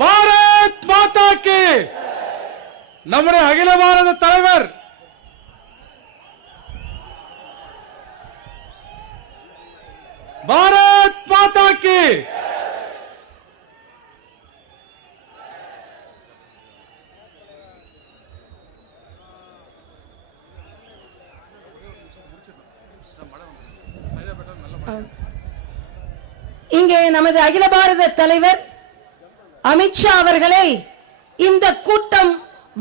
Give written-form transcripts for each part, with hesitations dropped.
பாரத் மாதா கி. நம்முடைய அகில பாரத தலைவர் பாரத் மாதா கி. இங்கே நமது அகில பாரத தலைவர் அமித்ஷா அவர்களை இந்த கூட்டம்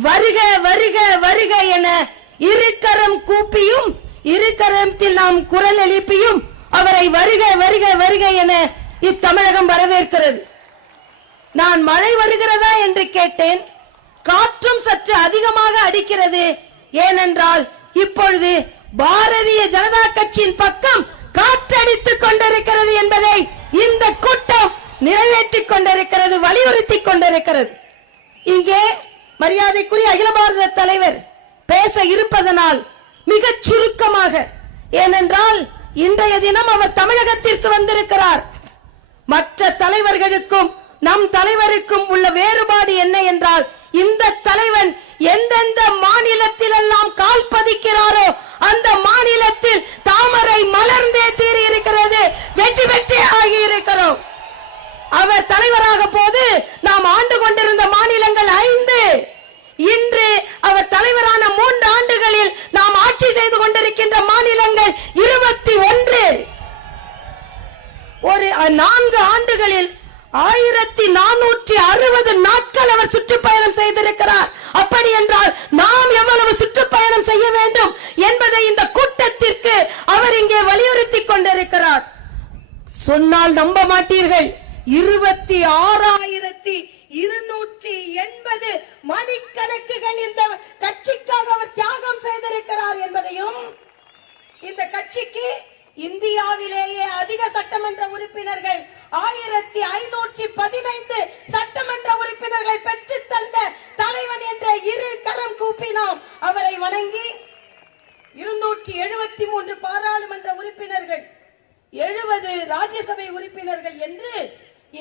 வருக வருக வருக என இருக்கரம் கூப்பியும் இருக்கரத்தில் நாம் குரல் எழுப்பியும் அவரை வருக வருக வருக என இத்தமிழகம் வரவேற்கிறது. நான் மழை வருகிறதா என்று கேட்டேன். காற்றும் சற்று அதிகமாக அடிக்கிறது. ஏனென்றால் இப்பொழுது பாரதிய ஜனதா கட்சியின் பக்கம் காற்றடித்துக் கொண்டிருக்கிறது என்பதை இந்த கூட்டம் நிறைவேற்றிக் கொண்டிருக்கிறது, வலியுறுத்திக் கொண்டிருக்கிறது. இங்கே மரியாதைக்குரிய அகில பாரத தலைவர் பேச இருப்பதனால் மிகச் சுருக்கமாக, ஏனென்றால் இன்றைய தினம் அவர் தமிழகத்திற்கு வந்திருக்கிறார். மற்ற தலைவர்களுக்கும் நம் தலைவருக்கும் உள்ள வேறுபாடு என்ன என்றால், இந்த தலைவன் எந்தெந்த மாநிலத்தில் எல்லாம் கால் பதிக்கிறாரோ அந்த மாநிலத்தில் தாமரை மலர்ந்தே தீரி இருக்கிறது, வெற்றி வெற்றி ஆகி இருக்கிறோம். அவர் தலைவராக போது நாம் ஆண்டு கொண்டிருந்த மாநிலங்கள் 5. இன்று அவர் தலைவரான 3 ஆண்டுகளில் நாம் ஆட்சி செய்து கொண்டிருக்கின்ற மாநிலங்கள் 21. ஒரு 4 ஆண்டுகளில் 1460 நாட்கள் அவர் சுற்றுப்பயணம் செய்திருக்கிறார். அப்படி என்றால் நாம் எவ்வளவு சுற்றுப்பயணம் செய்ய வேண்டும் என்பதை இந்த கூட்டத்திற்கு அவர் இங்கே வலியுறுத்திக் கொண்டிருக்கிறார். சொன்னால் நம்ப மாட்டீர்கள், 26,280 மணிக்கணக்குகள் இந்த கட்சிக்காக அவர் தியாகம் செய்திருக்கிறார் என்பதையும், இந்த கட்சிக்கு இந்தியாவிலேயே அதிக சட்டமன்ற உறுப்பினர்கள் 1515 சட்டமன்ற உறுப்பினர்களை பெற்று தந்த தலைவன் என்ற இரு கரம் கூப்பி நாம் அவரை வணங்கி 273 பாராளுமன்ற உறுப்பினர்கள், 70 ராஜ்யசபை உறுப்பினர்கள் என்று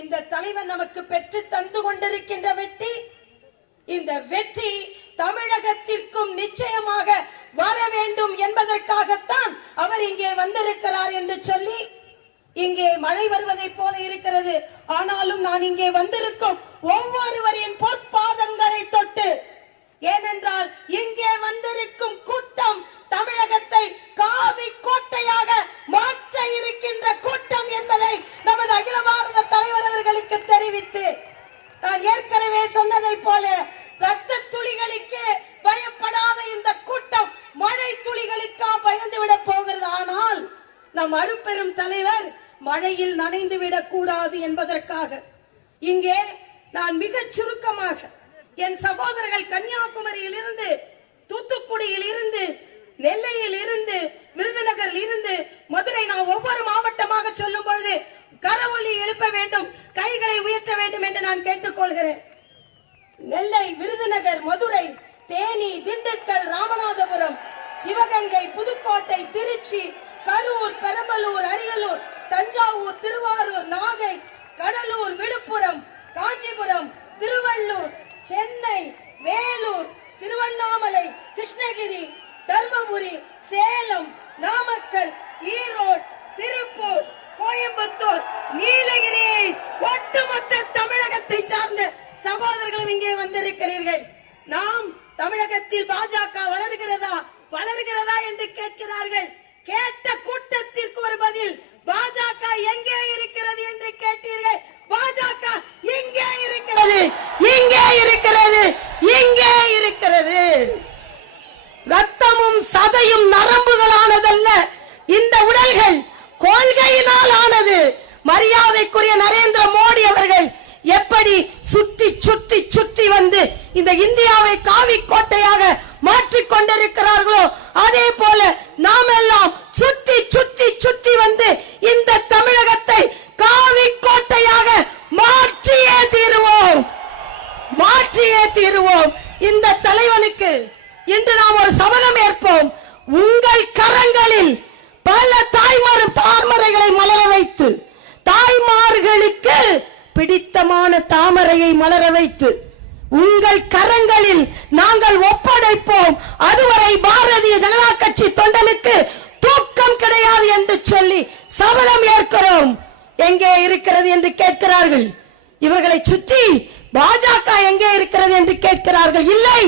இந்த தலைவன் நமக்கு பெற்று தந்து கொண்டிருக்கின்ற வெற்றி, இந்த வெற்றி தமிழகத்திற்கும் நிச்சயமாக வர வேண்டும் என்பதற்காகத்தான் அவர் இங்கே வந்திருக்கிறார் என்று சொல்லி, இங்கே மழை வருவதை போல இருக்கிறது. ஆனாலும் நான் இங்கே வந்திருக்கும் ஒவ்வொருவரின் பொற்பாதங்களை தொட்டு, ஏனென்றால் இங்கே வந்திருக்கும் கூட்டம் தமிழகத்தை காவி கோட்டையாக மாற்ற இருக்கின்ற கூட்டம் என்பதை நமது அகில பாரத தலைவர் அவர்களுக்கு தெரிவித்து, நான் ஏற்கனவே சொன்னதை போல ரத்த துளிகளுக்கு பயப்படாத இந்த கூட்டம் மழை துளிகளுக்கா பயந்து விட போகிறது. ஆனால் நம் அரும்பெரும் தலைவர் மழையில் நனைந்து விடக் கூடாது என்பதற்காக இங்கே நான் மிகச் சுருக்கமாக என் சகோதரர்கள் கன்னியாகுமரியில் இருந்து, தூத்துக்குடியில் இருந்து, நெல்லையில் இருந்து, விருதுநகரில் இருந்து, மதுரை, நான் ஒவ்வொரு மாவட்டமாக சொல்லும் பொழுது கரவொலி எழுப்ப வேண்டும், கைகளை உயர்த்த வேண்டும் என்று நான் கேட்டுக்கொள்கிறேன். நெல்லை, விருதுநகர், மதுரை, தேனி, திண்டுக்கல், ராமநாதபுரம், சிவகங்கை, புதுக்கோட்டை, திருச்சி, கரூர், பெரம்பலூர், அரியலூர், தஞ்சாவூர், திருவாரூர், நாகை, கடலூர், விழுப்புரம், காஞ்சிபுரம், திருவள்ளூர், சென்னை, வேலூர், திருவண்ணாமலை, கிருஷ்ணகிரி, தர்மபுரி, சேலம், நாமக்கல், ஈரோடு, திருப்பூர், கோயம்புத்தூர், நீலகிரி, ஒட்டுமொத்த தமிழகத்தை சார்ந்த சகோதரர்களும் இங்கே வந்திருக்கிறீர்கள். நாம் தமிழகத்தில் பாஜக வளர்கிறதா என்று கேட்கிறார்கள். கேட்ட கூட்டத்திற்கு ஒரு பதில், பாஜக எங்கே இருக்கிறது என்று கேட்டீர்கள். பாஜக எங்கே இருக்கிறது? இங்கே இருக்கிறது, இங்கே இருக்கிறது. ரத்தமும் சதையும் நரம்புகளானதல்ல இந்த உடல்கள், கொள்கையினால் ஆனது. மரியாதைக்குரிய நரேந்திர மோடி அவர்கள் எப்படி சுற்றி சுற்றி சுற்றி வந்து இந்த இந்தியாவை காவி கோட்டையாக மாற்றிக் கொண்டிருக்கிறார்களோ, அதே போல நாம் எல்லாம் சுற்றி சுற்றி சுற்றி வந்து இந்த தமிழகத்தை காவி கோட்டையாக மாற்றியே தீருவோம், மாற்றியே தீருவோம். இந்த தலைவனுக்கு இன்று நாம் ஒரு சபதம் ஏற்போம். உங்கள் கரங்களில் பல தாய்மார்களை மலர வைத்து, தாய்மார்களுக்கு பிடித்தமான கேட்கிறார்கள். இவர்களை சுற்றி பாஜக எங்கே இருக்கிறது என்று கேட்கிறார்கள். இல்லை,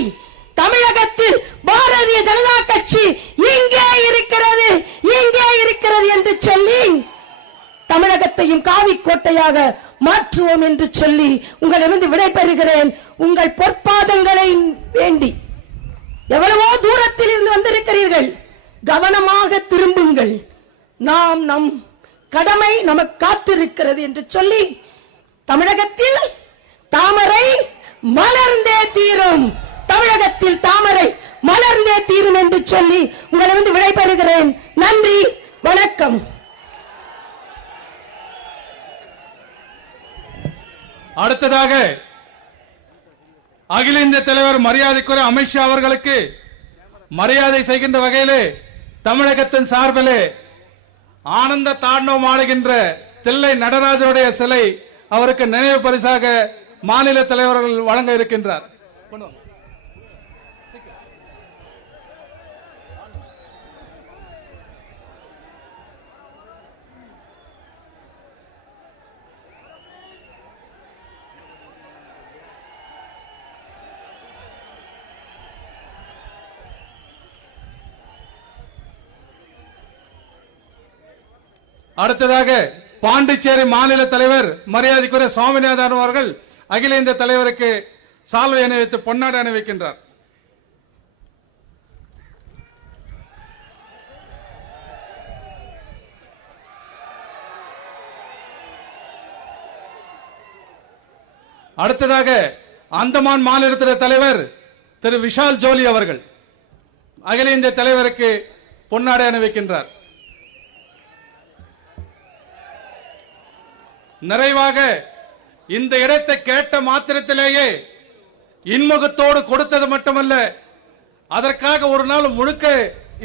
தமிழகத்தில் பாரதிய ஜனதா கட்சி இங்கே இருக்கிறது, இங்கே இருக்கிறது என்று சொல்லி தமிழகத்தையும் காவி கோட்டையாக மாற்றுவோம் என்று சொல்லி உங்களிடமிருந்து விடைபெறுகிறேன். உங்கள் பொற்பாதங்களை வேண்டி எவ்வளவோ தூரத்தில் இருந்து வந்திருக்கிறீர்கள், கவனமாக திரும்புங்கள். நாம் நம் கடமை நமக்கு காத்திருக்கிறது என்று சொல்லி தமிழகத்தில் தாமரை மலர்ந்தே தீரும், தமிழகத்தில் தாமரை மலர்ந்தே தீரும் என்று சொல்லி உங்களிடமிருந்து விடைபெறுகிறேன். நன்றி, வணக்கம். அடுத்ததாக அகில இந்திய தலைவர் மரியாதைக்குரிய அமித்ஷா அவர்களுக்கு மரியாதை செய்கின்ற வகையிலே தமிழகத்தின் சார்பிலே ஆனந்த தாண்டவம் ஆடுகின்ற தில்லை நடராஜனுடைய சிலை அவருக்கு நினைவு பரிசாக மாநில தலைவர்கள் வழங்க இருக்கின்றார். அடுத்ததாக பாண்டிச்சேரி மாநில தலைவர் மரியாதைக்குரிய சுவாமிநாதன் அவர்கள் அகில இந்திய தலைவருக்கு சால்வை அணிவித்து பொன்னாடை அணிவிக்கின்றார். அடுத்ததாக அந்தமான் மாநிலத்தின் தலைவர் திரு விஷால் ஜோலி அவர்கள் அகில இந்திய தலைவருக்கு பொன்னாடை அணிவிக்கின்றார். நிறைவாக இந்த இடத்தை கேட்ட மாத்திரத்திலேயே இன்முகத்தோடு கொடுத்தது மட்டுமல்ல, அதற்காக ஒரு நாள் முழுக்க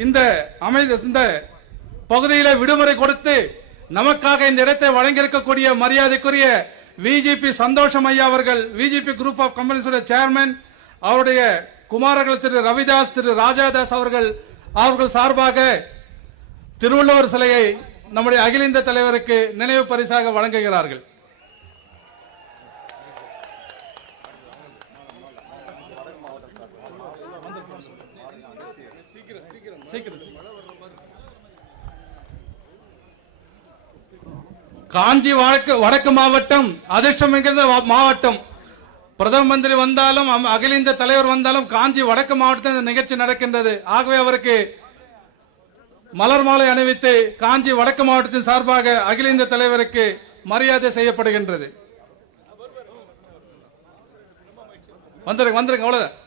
இந்த பகுதியில விடுமுறை கொடுத்து நமக்காக இந்த இடத்தை வழங்கியிருக்கக்கூடிய மரியாதைக்குரிய விஜிபி சந்தோஷம் ஐயா அவர்கள், விஜிபி குரூப் ஆஃப் கம்பெனிஸோட சேர்மன், அவருடைய குமாரர்கள் திரு ரவிதாஸ், திரு ராஜாதாஸ் அவர்கள் சார்பாக திருவள்ளுவர் சிலையை நம்முடைய அகில இந்திய தலைவருக்கு நினைவு பரிசாக வழங்குகிறார்கள். காஞ்சி வடக்கு மாவட்டம் அதிர்ஷ்டம் மிகுந்த மாவட்டம். பிரதம மந்திரி வந்தாலும் அகில இந்திய தலைவர் வந்தாலும் காஞ்சி வடக்கு மாவட்டத்தில் இந்த நிகழ்ச்சி நடக்கின்றது. ஆகவே அவருக்கு மலர் மாலை அணிவித்து காஞ்சி வடக்கு மாவட்டத்தின் சார்பாக அகில இந்திய தலைவருக்கு மரியாதை செய்யப்படுகின்றது. வந்துருங்க அவ்வளவுதான்.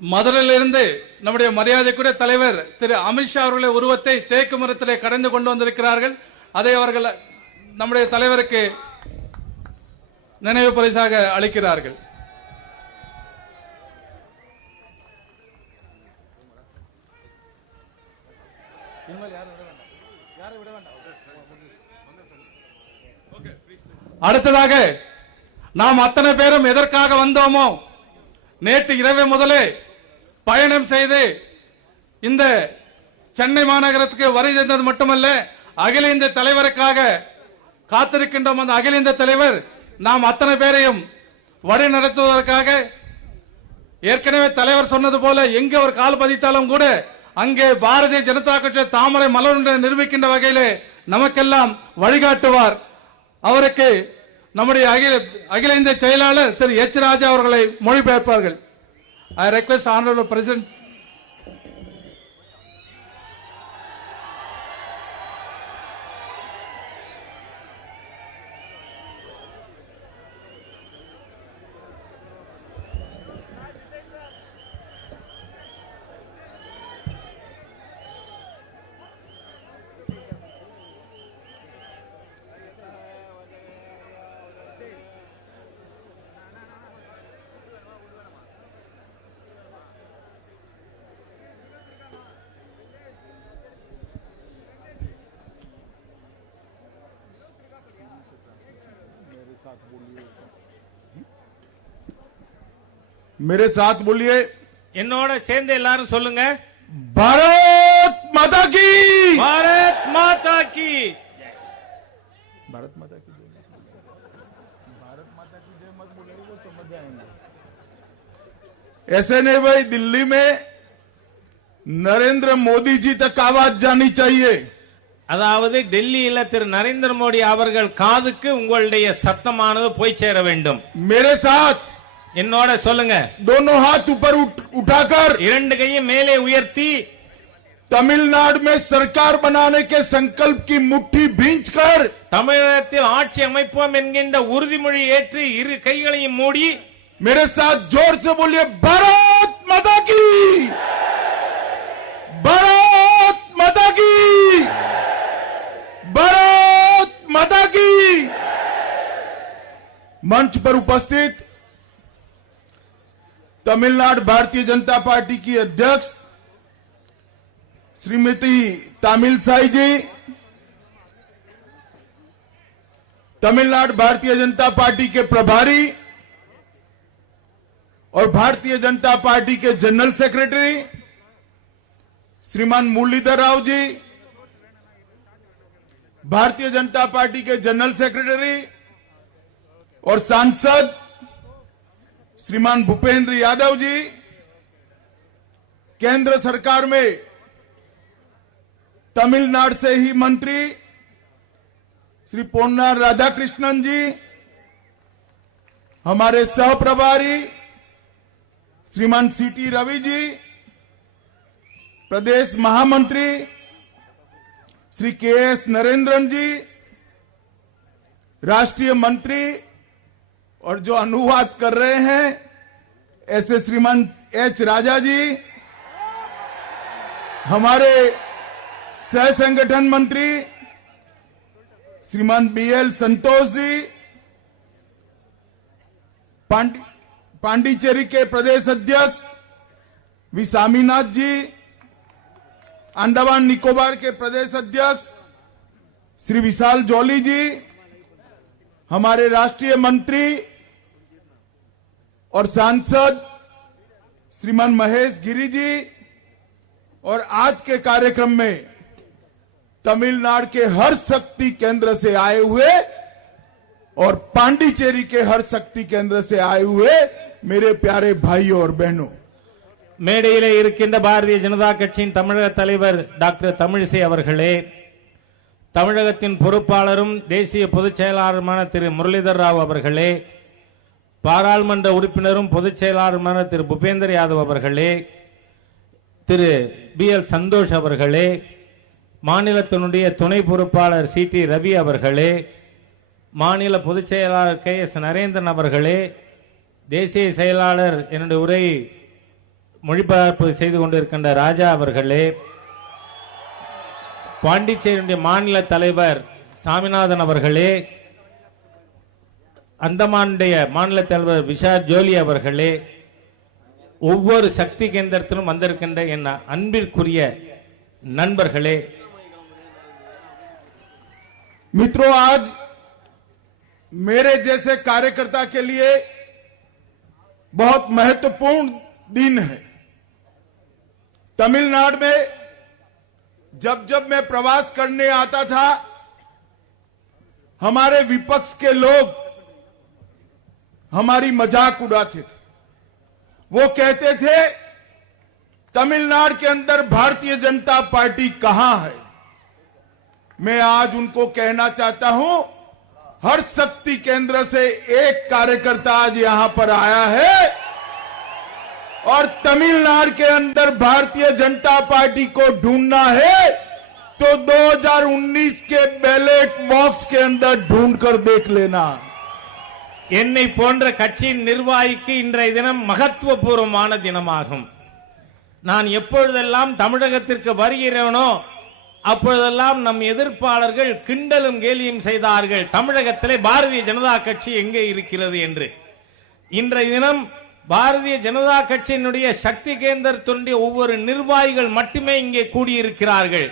மதுரையிலிருந்து நம்முடைய மரியாதைக்குரிய தலைவர் திரு அமித்ஷா அவர்களுடைய உருவத்தை தேக்கு மரத்திலே கடந்து கொண்டு வந்திருக்கிறார்கள். அதை அவர்கள் நம்முடைய தலைவருக்கு நினைவு பரிசாக அளிக்கிறார்கள். அடுத்ததாக நாம் அத்தனை பேரும் எதற்காக வந்தோமோ, நேற்று இரவு முதலே பயணம் செய்து இந்த சென்னை மாநகரத்துக்கு வருகை தந்தது மட்டுமல்ல, அகில இந்திய தலைவருக்காக காத்திருக்கின்றோம். அந்த அகில இந்திய தலைவர் நாம் அத்தனை பேரையும் வழி நடத்துவதற்காக ஏற்கனவே தலைவர் சொன்னது போல எங்கே ஒரு கால் பதித்தாலும் கூட அங்கே பாரதிய ஜனதா கட்சி தாமரை மலர் நிரூபிக்கின்ற வகையிலே நமக்கெல்லாம் வழிகாட்டுவார். அவருக்கு நம்முடைய அகில இந்திய செயலாளர் திரு எச் ராஜா அவர்களை மொழிபெயர்ப்பார்கள். I request Honorable President. मेरे साथ बोलिए, என்னோட சேர்ந்து எல்லாரும் சொல்லுங்க, भारत माता की। பாரத் மாதா की। भारत माता की जय। भारत माता की जय मत बोलेंगे वो समझ जाएंगे। ऐसे नहीं भाई, दिल्ली में नरेंद्र मोदी जी तक आवाज जानी चाहिए। அதாவது டெல்லியில திரு நரேந்திர மோடி அவர்கள் காதுக்கு உங்களுடைய சத்தமானது போய் சேர வேண்டும்। मेरे साथ என்னோட சொல்லுங்க, दोनों हाथ ऊपर उठाकर இரண்டு கையும் மேலே உயர்த்தி तमिलनाडु में सरकार बनाने के संकल्प की मुट्ठी भींचकर தமிழகத்தில் ஆட்சி அமைப்போம் என்கின்ற உறுதிமொழி ஏற்று இரு கைகளையும் மூடி मेरे साथ जोर से बोलिए, भारत माता की। भारत माता की। भारत माता की। मंच पर उपस्थित तमिलनाडु भारतीय जनता पार्टी की अध्यक्ष श्रीमती तामिलसाई जी, तमिलनाडु भारतीय जनता पार्टी के प्रभारी और भारतीय जनता पार्टी के जनरल सेक्रेटरी श्रीमान मुरलीधर राव जी, भारतीय जनता पार्टी के जनरल सेक्रेटरी और सांसद श्रीमान भूपेंद्र यादव जी, केंद्र सरकार में तमिलनाडु से ही मंत्री श्री पोन्नार राधाकृष्णन जी, हमारे सह प्रभारी श्रीमान सीटी रवि जी, प्रदेश महामंत्री श्री के.एस. नरेंद्रन जी, राष्ट्रीय मंत्री और जो अनुवाद कर रहे हैं ऐसे श्रीमान एच. राजा जी, हमारे सह संगठन मंत्री श्रीमान बी.एल. संतोष जी, पांडिचेरी के प्रदेश अध्यक्ष वी स्वामीनाथ जी, अंडमान निकोबार के प्रदेश अध्यक्ष श्री विशाल जॉली जी, हमारे राष्ट्रीय मंत्री और सांसद श्रीमान महेश गिरी जी, और आज के कार्यक्रम में तमिलनाडु के हर शक्ति केंद्र से आए हुए और पांडिचेरी के हर शक्ति केंद्र से आए हुए मेरे प्यारे भाइयों और बहनों, மேடையிலே இருக்கின்ற பாரதிய ஜனதா கட்சியின் தமிழக தலைவர் டாக்டர் தமிழிசை அவர்களே, தமிழகத்தின் பொறுப்பாளரும் தேசிய பொதுச் செயலாளருமான திரு முரளிதர் ராவ் அவர்களே, பாராளுமன்ற உறுப்பினரும் பொதுச் செயலாளருமான திரு பூபேந்தர் யாதவ் அவர்களே, திரு பி.எல். சந்தோஷ் அவர்களே, மாநிலத்தினுடைய துணை பொறுப்பாளர் சி.டி. ரவி அவர்களே, மாநில பொதுச் செயலாளர் கே.எஸ். நரேந்திரன் அவர்களே, தேசிய செயலாளர் என்னுடைய உரை மொழிபெயர்ப்பு செய்து கொண்டிருக்கின்ற ராஜா அவர்களே, பாண்டிச்சேரியுடைய மாநில தலைவர் சாமிநாதன் அவர்களே, அந்தமானுடைய மாநில தலைவர் விஷால் ஜோலி அவர்களே, ஒவ்வொரு சக்தி கேந்திரத்திலும் வந்திருக்கின்ற என் அன்பிற்குரிய நண்பர்களே, मित्रों, आज मेरे जैसे कार्यकर्ता के लिए बहुत महत्वपूर्ण दिन है। तमिलनाडु में जब जब मैं प्रवास करने आता था, हमारे विपक्ष के लोग हमारी मजाक उड़ाते थे। वो कहते थे तमिलनाडु के अंदर भारतीय जनता पार्टी कहां है। मैं आज उनको कहना चाहता हूं, हर शक्ति केंद्र से एक कार्यकर्ता आज यहां पर आया है और तमिलनाडु के अंदर भारतीय जनता पार्टी को ढूंढना है तो 2019 के बैलेट बॉक्स के अंदर ढूंढ कर देख लेना। என்னை போன்ற கட்சியின் நிர்வாகிக்கு இன்றைய தினம் மகத்துவபூர்வமான தினமாகும். நான் எப்பொழுதெல்லாம் தமிழகத்திற்கு வருகிறேனோ அப்பொழுதெல்லாம் நம் எதிர்ப்பாளர்கள் கிண்டலும் கேலியும் செய்தார்கள், தமிழகத்திலே பாரதிய ஜனதா கட்சி எங்கே இருக்கிறது என்று. இன்றைய தினம் பாரதிய ஜனதா கட்சியினுடைய சக்தி கேந்திரத்தினுடைய ஒவ்வொரு நிர்வாகிகள் மட்டுமே இங்கே கூடியிருக்கிறார்கள்.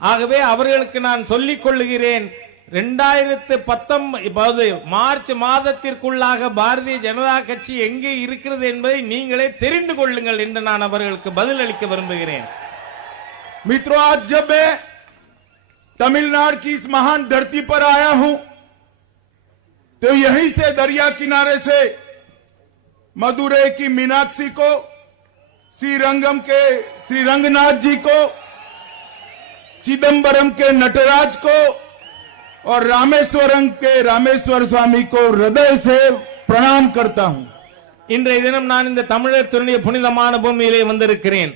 ஆகவே அவர்களுக்கு நான் சொல்லிக் கொள்ளுகிறேன், 2019 மார்ச் மாதத்திற்குள்ளாக பாரதிய ஜனதா கட்சி எங்கே இருக்கிறது என்பதை நீங்களே தெரிந்து கொள்ளுங்கள் என்று நான் அவர்களுக்கு பதிலளிக்க விரும்புகிறேன். मित्रों, आज जब मैं तमिलनाडु की इस महान धरती पर आया हूं तो यहीं से दरिया किनारे से मदुरई की मीनाक्षी को, श्रीरंगम के श्री रंगनाथ जी को, चिदंबरम के नटराज को और रामेश्वरम के रामेश्वर स्वामी को हृदय से प्रणाम करता हूं. இன்றைய தினம் நான் இந்த தமிழகத்தினுடைய புனிதமான பூமியிலே வந்திருக்கிறேன்.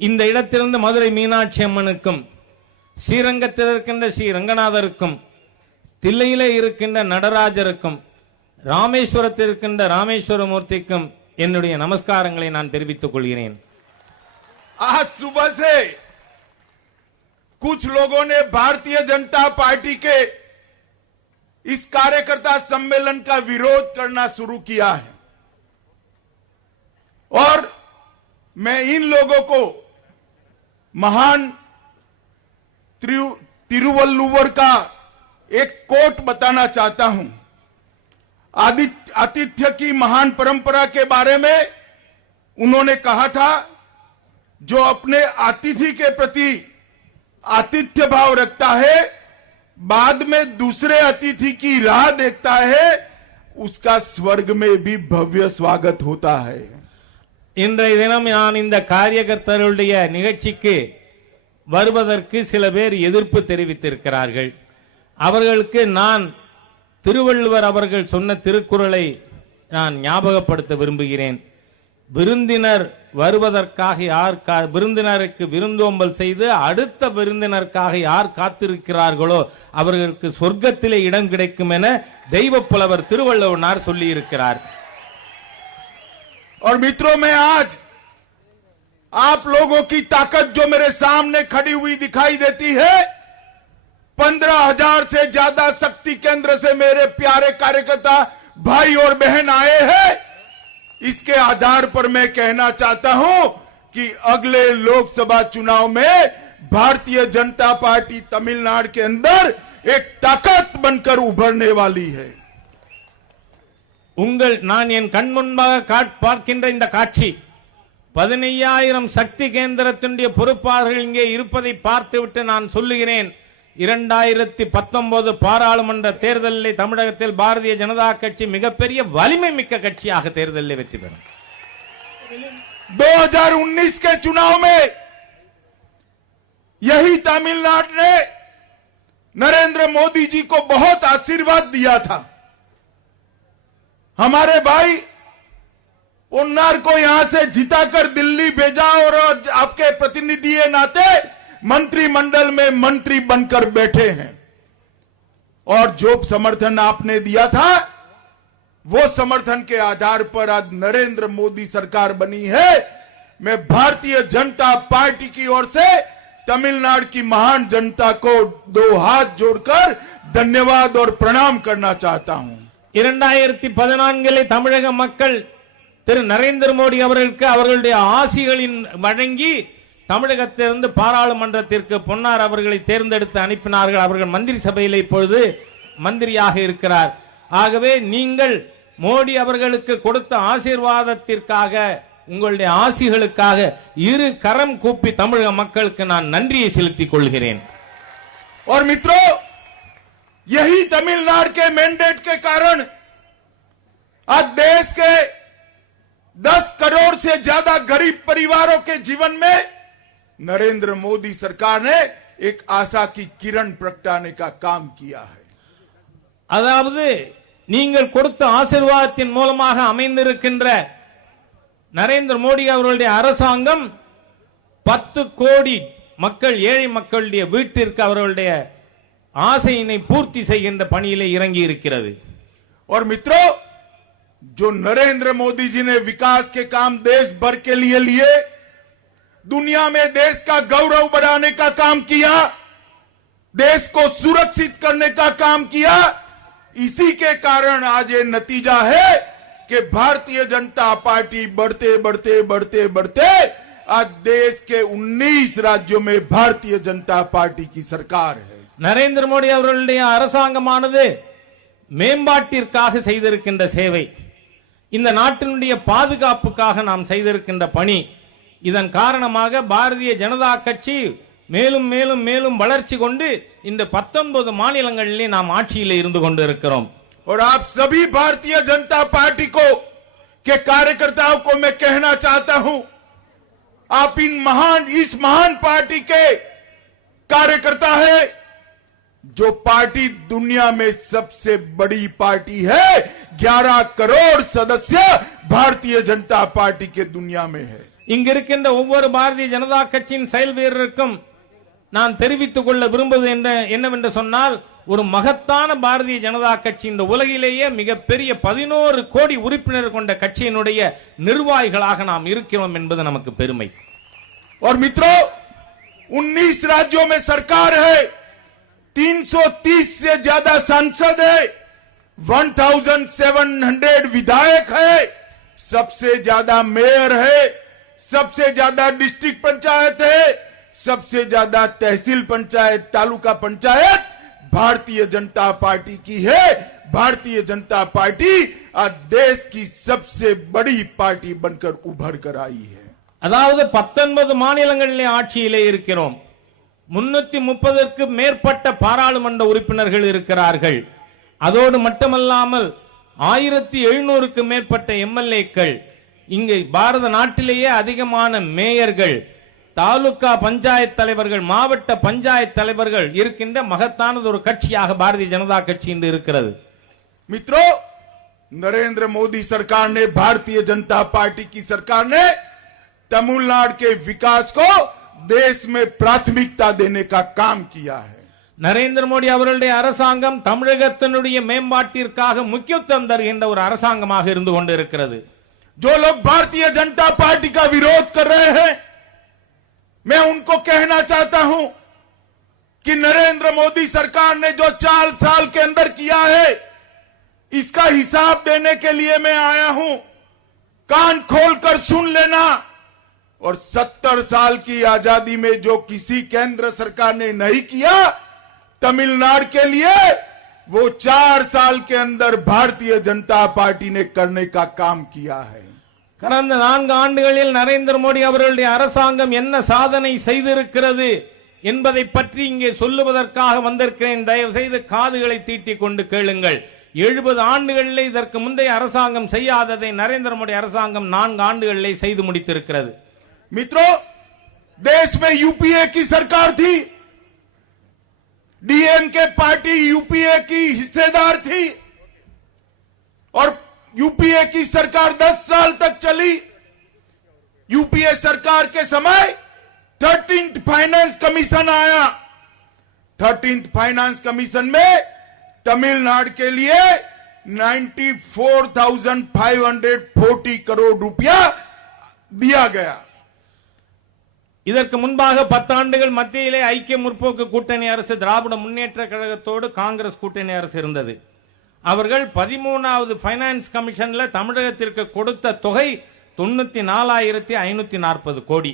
இந்த இடத்திலிருந்து மதுரை மீனாட்சி அம்மனுக்கும், ஸ்ரீரங்கத்தில் இருக்கின்ற ஸ்ரீ ரங்கநாதருக்கும், தில்லையிலே இருக்கின்ற நடராஜருக்கும், ராமேஸ்வரத்தில் இருக்கின்ற ராமேஸ்வரமூர்த்திக்கும் என்னுடைய நமஸ்காரங்களை நான் தெரிவித்துக் கொள்கிறேன். आज सुबह से कुछ लोगों ने भारतीय जनता पार्टी के इस कार्यकर्ता सम्मेलन का विरोध करना शुरू किया है और मैं इन लोगों को महान तिरुवल्लुवर का एक कोट बताना चाहता हूं. आतिथ्य की महान परंपरा के बारे में उन्होंने कहा था, जो अपने अतिथि के प्रति आतिथ्य भाव रखता है, बाद में दूसरे अतिथि की राह देखता है, उसका स्वर्ग में भी भव्य स्वागत होता है. இன்றைய தினம் நான் இந்த காரியகர்த்தருடைய நிகழ்ச்சிக்கு வருவதற்கு சில பேர் எதிர்ப்பு தெரிவித்திருக்கிறார்கள். அவர்களுக்கு நான் திருவள்ளுவர் அவர்கள் சொன்ன திருக்குறளை நான் ஞாபகப்படுத்த விரும்புகிறேன். விருந்தினர் வருவதற்காக யார் விருந்தினருக்கு விருந்தோம்பல் செய்து அடுத்த விருந்தினருக்காக யார் காத்திருக்கிறார்களோ அவர்களுக்கு சொர்க்கத்திலே இடம் கிடைக்கும் என தெய்வ புலவர் திருவள்ளுவனார் சொல்லி இருக்கிறார். और मित्रों, में आज आप लोगों की ताकत जो मेरे सामने खड़ी हुई दिखाई देती है, 15,000 से ज्यादा शक्ति केंद्र से मेरे प्यारे कार्यकर्ता भाई और बहन आए हैं. इसके आधार पर मैं कहना चाहता हूं कि अगले लोकसभा चुनाव में भारतीय जनता पार्टी तमिलनाडु के अंदर एक ताकत बनकर उभरने वाली है. நான் என் கண் முன்பாக பார்க்கின்ற இந்த காட்சி 15,000 சக்தி கேந்திரத்தினுடைய பொறுப்பாளர்கள் இங்கே இருப்பதை பார்த்துவிட்டு நான் சொல்லுகிறேன், 2019 பாராளுமன்ற தேர்தலில் தமிழகத்தில் பாரதிய ஜனதா கட்சி மிகப்பெரிய வலிமை மிக்க கட்சியாக தேர்தலில் வெற்றி பெறும். 2019 के चुनाव में यही तमिलनाडु ने नरेंद्र मोदी जी को बहुत आशीर्वाद दिया था. हमारे भाई उन्नार को यहां से जिताकर दिल्ली भेजा और आपके प्रतिनिधि नाते मंत्रिमंडल में मंत्री बनकर बैठे हैं. और जो समर्थन आपने दिया था, वो समर्थन के आधार पर आज नरेंद्र मोदी सरकार बनी है. मैं भारतीय जनता पार्टी की ओर से तमिलनाडु की महान जनता को दो हाथ जोड़कर धन्यवाद और प्रणाम करना चाहता हूं. 2014 தமிழக மக்கள் திரு நரேந்திர மோடி அவர்களுக்கு அவர்களுடைய ஆசிகளின் வழங்கி தமிழகத்திலிருந்து பாராளுமன்றத்திற்கு பொன்னார் அவர்களை தேர்ந்தெடுத்து அனுப்பினார்கள். அவர்கள் மந்திரி சபையில் இப்பொழுது மந்திரியாக இருக்கிறார். ஆகவே நீங்கள் மோடி அவர்களுக்கு கொடுத்த ஆசீர்வாதத்திற்காக, உங்களுடைய ஆசிகளுக்காக இரு கரம் கூப்பி தமிழக மக்களுக்கு நான் நன்றியை செலுத்திக் கொள்கிறேன். और मित्रों, यही तमिलनाडु के मैंडेट के कारण आज देश के 10 करोड़ से ज्यादा गरीब परिवारों के जीवन में नरेंद्र मोदी सरकार ने एक आशा की किरण प्रगटाने का काम किया है. அதாவது நீங்கள் கொடுத்த ஆசீர்வாதத்தின் மூலமாக அமைந்திருக்கின்ற நரேந்திர மோடி அவர்களுடைய அரசாங்கம் 10 கோடி மக்கள், ஏழை மக்களுடைய வீட்டிற்கு அவர்களுடைய ஆசையினை பூர்த்தி செய்கின்ற பணியிலே இறங்கி இருக்கிறது. और मित्रों, जो नरेंद्र मोदी जी ने विकास के काम देश भर के लिए दुनिया में देश का गौरव बढ़ाने का काम किया, देश को सुरक्षित करने का काम किया, इसी के कारण आज ये नतीजा है कि भारतीय जनता पार्टी बढ़ते बढ़ते बढ़ते बढ़ते आज देश के 19 राज्यों में भारतीय जनता पार्टी की सरकार है. நரேந்திர மோடி அவர்களுடைய அரசாங்கமானது மேம்பாட்டிற்காக செய்திருக்கின்ற சேவை, இந்த நாட்டினுடைய பாதுகாப்புக்காக நாம் செய்திருக்கின்ற பணி, இதன் காரணமாக பாரதிய ஜனதா கட்சி மேலும் மேலும் மேலும் வளர்ச்சி கொண்டு இந்த 19 மாநிலங்களிலே நாம் ஆட்சியில் இருந்து கொண்டு இருக்கிறோம். और आप सभी भारतीय जनता पार्टी को के कार्यकर्ताओं को मैं कहना चाहता हूं, आप इस महान पार्टी के कार्यकर्ता है, जो पार्टी दुनिया में सबसे बड़ी पार्टी है। 11 करोड़ सदस्य भारतीय जनता पार्टी के दुनिया में है। இங்க இருக்கின்ற ஒவ்வொரு பாரதிய ஜனதா கட்சியின் செயல் வீரருக்கும் நான் தெரிவித்துக் கொள்ள விரும்புவது என்னவென்று சொன்னால், ஒரு மகத்தான பாரதிய ஜனதா கட்சி இந்த உலகிலேயே மிகப்பெரிய 11 கோடி உறுப்பினர் கொண்ட கட்சியினுடைய நிர்வாகிகளாக நாம் இருக்கிறோம் என்பது நமக்கு பெருமை. और मित्रों, 19 राज्यों में सरकार है, 330 से ज्यादा सांसद है, 1700 विधायक है, सबसे ज्यादा मेयर है, सबसे ज्यादा डिस्ट्रिक्ट पंचायत है, सबसे ज्यादा तहसील पंचायत, तालुका पंचायत भारतीय जनता पार्टी की है। भारतीय जनता पार्टी आज देश की सबसे बड़ी पार्टी बनकर उभर कर आई है। அதாவது 19 மாநிலங்களிலே ஆட்சியிலே இருக்கிறோம். 330க்கு மேற்பட்ட பாராளுமன்ற உறுப்பினர்கள் இருக்கிறார்கள். அதோடு மட்டுமல்லாமல் 1700க்கு மேற்பட்ட எம்எல்ஏக்கள், இங்கு பாரத நாட்டிலேயே அதிகமான மேயர்கள், தாலுகா பஞ்சாயத்து தலைவர்கள், மாவட்ட பஞ்சாயத்து தலைவர்கள் இருக்கின்ற மகத்தானது ஒரு கட்சியாக பாரதிய ஜனதா கட்சி இன்று இருக்கிறது. मित्रों, नरेंद्र मोदी सरकार ने, भारतीय जनता पार्टी की सरकार ने तमिलनाडु के विकास को देश में प्राथमिकता देने का काम किया है। நரேந்திர மோடி அவர்களுடைய அரசாங்கம் தமிழகத்தினுடைய மேம்பாட்டிற்காக முக்கியத்துவம் தருகின்ற ஒரு அரசாங்கமாக இருந்து கொண்டிருக்கிறது. जो लोग भारतीय जनता पार्टी का विरोध कर रहे हैं, मैं उनको कहना चाहता हूं कि नरेंद्र मोदी सरकार ने जो 4 साल के अंदर किया है, इसका हिसाब देने के लिए मैं आया हूं। कान खोलकर सुन लेना। और 70 साल की आजादी में जो किसी केंद्र सरकार ने नहीं किया तमिलनाडु के लिए, वो 4 साल के अंदर भारतीय जनता पार्टी ने करने का काम किया है। கடந்த 4 ஆண்டுகளில் நரேந்திர மோடி அவர்களுடைய அரசாங்கம் என்ன சாதனை செய்திருக்கிறது என்பதை பற்றி இங்கே சொல்லுவதற்காக வந்திருக்கிறேன். தயவு செய்து காதுகளை தீட்டிக் கொண்டு கேளுங்கள். 70 ஆண்டுகளிலே இதற்கு முந்தைய அரசாங்கம் செய்யாததை நரேந்திர மோடி அரசாங்கம் 4 ஆண்டுகளிலே செய்து முடித்திருக்கிறது. मित्रों, देश में यूपीए की सरकार थी, डीएमके पार्टी यूपीए की हिस्सेदार थी, और यूपीए की सरकार 10 साल तक चली। यूपीए सरकार के समय 13th फाइनेंस कमीशन आया। 13th फाइनेंस कमीशन में तमिलनाडु के लिए 94,540 करोड़ रुपया दिया गया। இதற்கு முன்பாக 10 ஆண்டுகள் மத்தியிலே ஐக்கிய முற்போக்கு கூட்டணி அரசு, திராவிட முன்னேற்ற கழகத்தோடு காங்கிரஸ் கூட்டணி அரசு இருந்தது. அவர்கள் 13வது ஃபைனான்ஸ் கமிஷன்ல தமிழகத்திற்கு கொடுத்த தொகை 94,540 கோடி.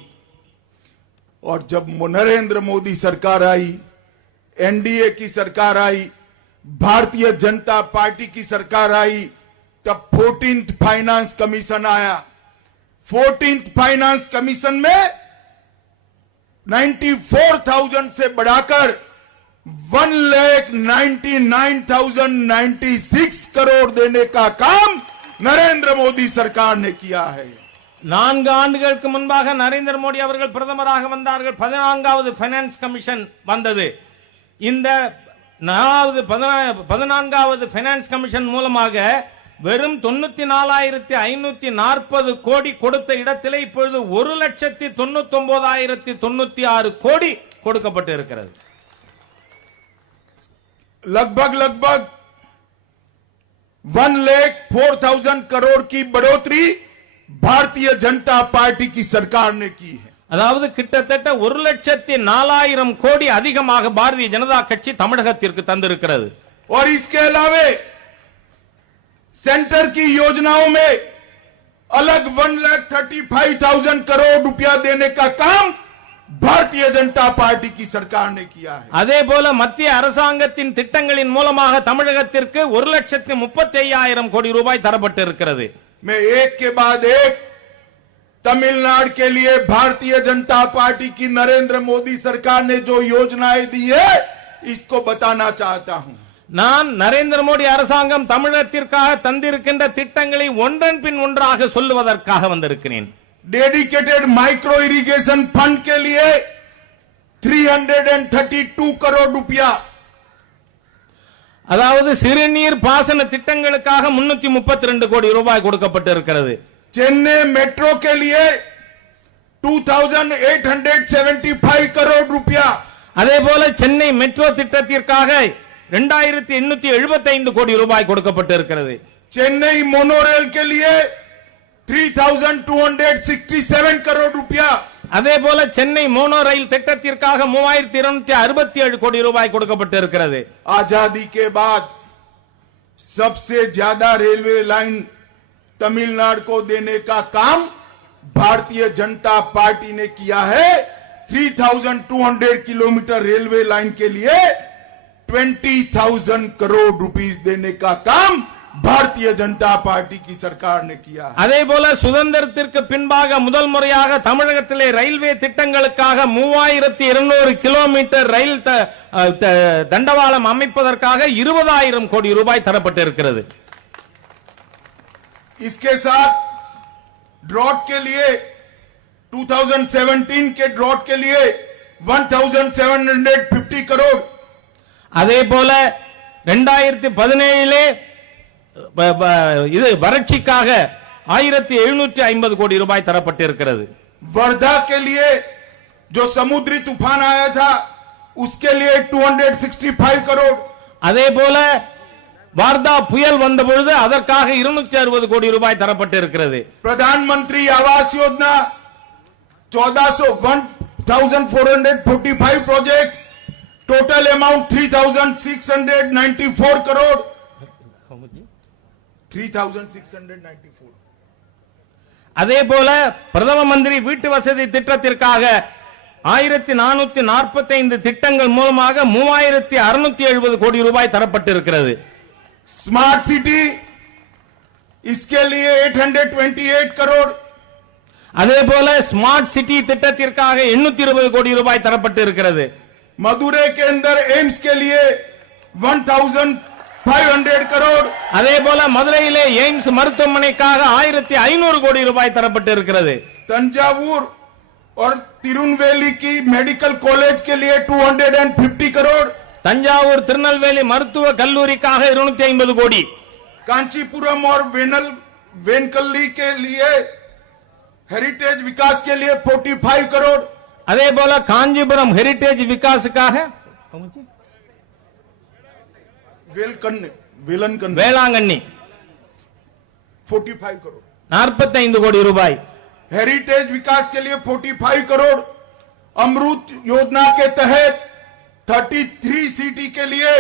और जब नरेंद्र मोदी सरकार आई, एनडीए की सरकार आई, भारतीय जनता पार्टी की सरकार आई, तब 14th फाइनेंस कमीशन आया। 14th फाइनेंस कमीशन में 94,000 से बढ़ाकर 1,99,096 करोड़ देने का काम नरेंद्र मोदी सरकार ने किया है। 4 ஆண்டுகளுக்கு முன்பாக நரேந்திர மோடி அவர்கள் பிரதமராக வந்தார்கள். 14வது ஃபைனான்ஸ் கமிஷன் வந்தது. இந்த 14வது ஃபைனான்ஸ் கமிஷன் மூலமாக வெறும் 94,540 கோடி கொடுத்த இடத்திலே இப்பொழுது 1,99,096 கோடி கொடுக்கப்பட்டு இருக்கிறது. लगभग 1,04,000 करोड़ की बढ़ोतरी भारतीय जनता पार्टी की सरकार ने की है। அதாவது கிட்டத்தட்ட 1,04,000 கோடி அதிகமாக பாரதிய ஜனதா கட்சி தமிழகத்திற்கு தந்திருக்கிறது. और इसके अलावे सेंटर की योजनाओं में अलग 1,35,000 करोड़ रुपया देने का काम भारतीय जनता पार्टी की सरकार ने किया है। அதே போல மத்திய அரசாங்கத்தின் திட்டங்களின் மூலமாக தமிழகத்திற்கு 1,35,000 கோடி ரூபாய் தரப்பட்டு இருக்கிறது. मैं एक के बाद एक तमिलनाडु के लिए भारतीय जनता पार्टी की नरेंद्र मोदी सरकार ने जो योजनाएं दी है इसको बताना चाहता हूं। நான் நரேந்திர மோடி அரசாங்கம் தமிழகத்திற்காக தந்திருக்கின்ற திட்டங்களை ஒன்றன் பின் ஒன்றாக சொல்லுவதற்காக வந்திருக்கிறேன். डेडिकेटेड माइक्रो इरिगेशन फंड के लिए 332 करोड़ रुपया, அதாவது சிறுநீர் பாசன திட்டங்களுக்காக 332 கோடி ரூபாய் கொடுக்கப்பட்டிருக்கிறது. चेन्नई मेट्रो के लिए 2875 करोड़ रुपया, அதே போல சென்னை மெட்ரோ திட்டத்திற்காக 2875 கோடி ரூபாய் கொடுக்கப்பட்டிருக்கிறது. चेन्नई मोनोरेल के लिए 3267 करोड़ रुपया, அதே போல சென்னை மோனோ ரயில் திட்டத்திற்காக 3267 கோடி ரூபாய் கொடுக்கப்பட்டிருக்கிறது. आजादी के बाद सबसे ज्यादा रेलवे लाइन तमिलनाडु को देने का काम भारतीय जनता पार्टी ने किया है। 3200 किलोमीटर रेलवे लाइन के लिए 20,000 करोड़ रुपीस देने का काम भारतीय जनता पार्टी की सरकार ने किया है। அதே போல சுதந்திரத்திற்கு பின்பாக முதல் முறையாக தமிழகத்திலே ரயில்வே திட்டங்களுக்காக 3200 கிலோமீட்டர் ரயில் தண்டவாளம் அமைப்பதற்காக 20,000 கோடி ரூபாய் தரப்பட்டிருக்கிறது. इसके साथ ड्रॉट के लिए 2017 के ड्रॉट के लिए 1,750 करोड़, அதே போல 2017 இது வறட்சிக்காக 1,750 கோடி ரூபாய் தரப்பட்டிருக்கிறது. वर्धा के लिए जो समुद्री तूफान आया था उसके लिए 265 करोड़, அதே போல வார்தா புயல் வந்த பொழுது அதற்காக 260 கோடி ரூபாய் தரப்பட்டிருக்கிறது. प्रधानमंत्री Awas Yojana 1445 project, total amount 3,694 crore, 3,694। அதே போல பிரதம மந்திரி வீட்டு வசதி திட்டத்திற்காக 1,445 திட்டங்கள் மூலமாக 3,670 கோடி ரூபாய் தரப்பட்டிருக்கிறது. स्मार्ट सिटी इसके लिए 828 करोड़, அதே போல ஸ்மார்ட் சிட்டி திட்டத்திற்காக 820 கோடி ரூபாய் தரப்பட்டிருக்கிறது. मदुरै के अंदर एम्स के लिए 1,500 करोड़, அதே போல மதுரையிலே எய்ம்ஸ் மருத்துவமனைக்காக 1,500 கோடி ரூபாய் தரப்பட்டிருக்கிறது. तंजावुर और तिरुनवेली की मेडिकल कॉलेज के लिए 250 करोड़, தஞ்சாவூர் திருநெல்வேலி மருத்துவ கல்லூரிக்காக 250 கோடி, कांचीपुरम और वेनकल्ली के लिए हेरिटेज विकास के लिए 45 करोड़, அதே போல காஞ்சிபுரம் ஹெரிடேஜ் விகாஸுக்காக வேளாங்கண்ணி 45 करोड़, 45 கோடி ரூபாய், हेरिटेज विकास के लिए 45 करोड़, अमृत योजना के तहत 33 सिटी के लिए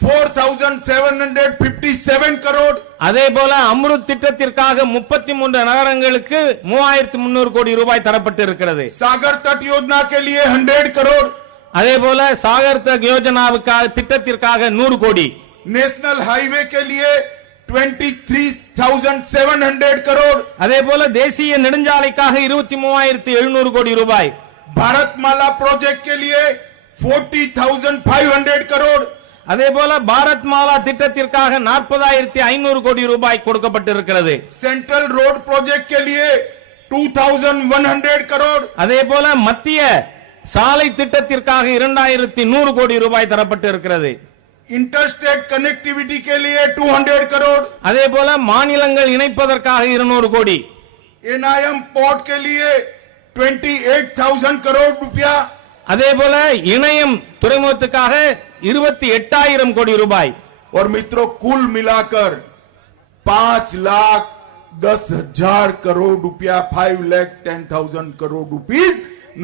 4,757 करोड़, அதே போல அம்ருத் திட்டத்திற்காக 33 நகரங்களுக்கு 3,300 கோடி ரூபாய் தரப்பட்டிருக்கிறது. सागर तट योजना के लिए 100 करोड़, அதே போல சாகர் தக் யோஜனாவுக்காக திட்டத்திற்காக 100 கோடி, नेशनल हाईवे के लिए 23,700 करोड़, அதே போல தேசிய நெடுஞ்சாலைக்காக 23,700 கோடி ரூபாய், भारतमाला प्रोजेक्ट के लिए 40,500 करोड़, அதே போல பாரத் மாலா திட்டத்திற்காக 40,500 கோடி ரூபாய் கொடுக்கப்பட்டிருக்கிறது. सेंट्रल रोड प्रोजेक्ट के लिए 2,100 करोड़, அதே போல மத்திய சாலை திட்டத்திற்காக 2,100 கோடி ரூபாய் தரப்பட்டிருக்கிறது. इंटरस्टेट कनेक्टिविटी के लिए 200 करोड़, அதே போல மாநிலங்கள் இணைப்பதற்காக 200 கோடி, एनआईएम पोर्ट के लिए 28,000 करोड़ रुपया, அதே போல இணையம் துறைமுகத்துக்காக 28,000 கோடி ரூபாய். और मित्रों कुल मिलाकर 5,10,000 करोड़ रुपया 5,10,000 करोड़ रुपीस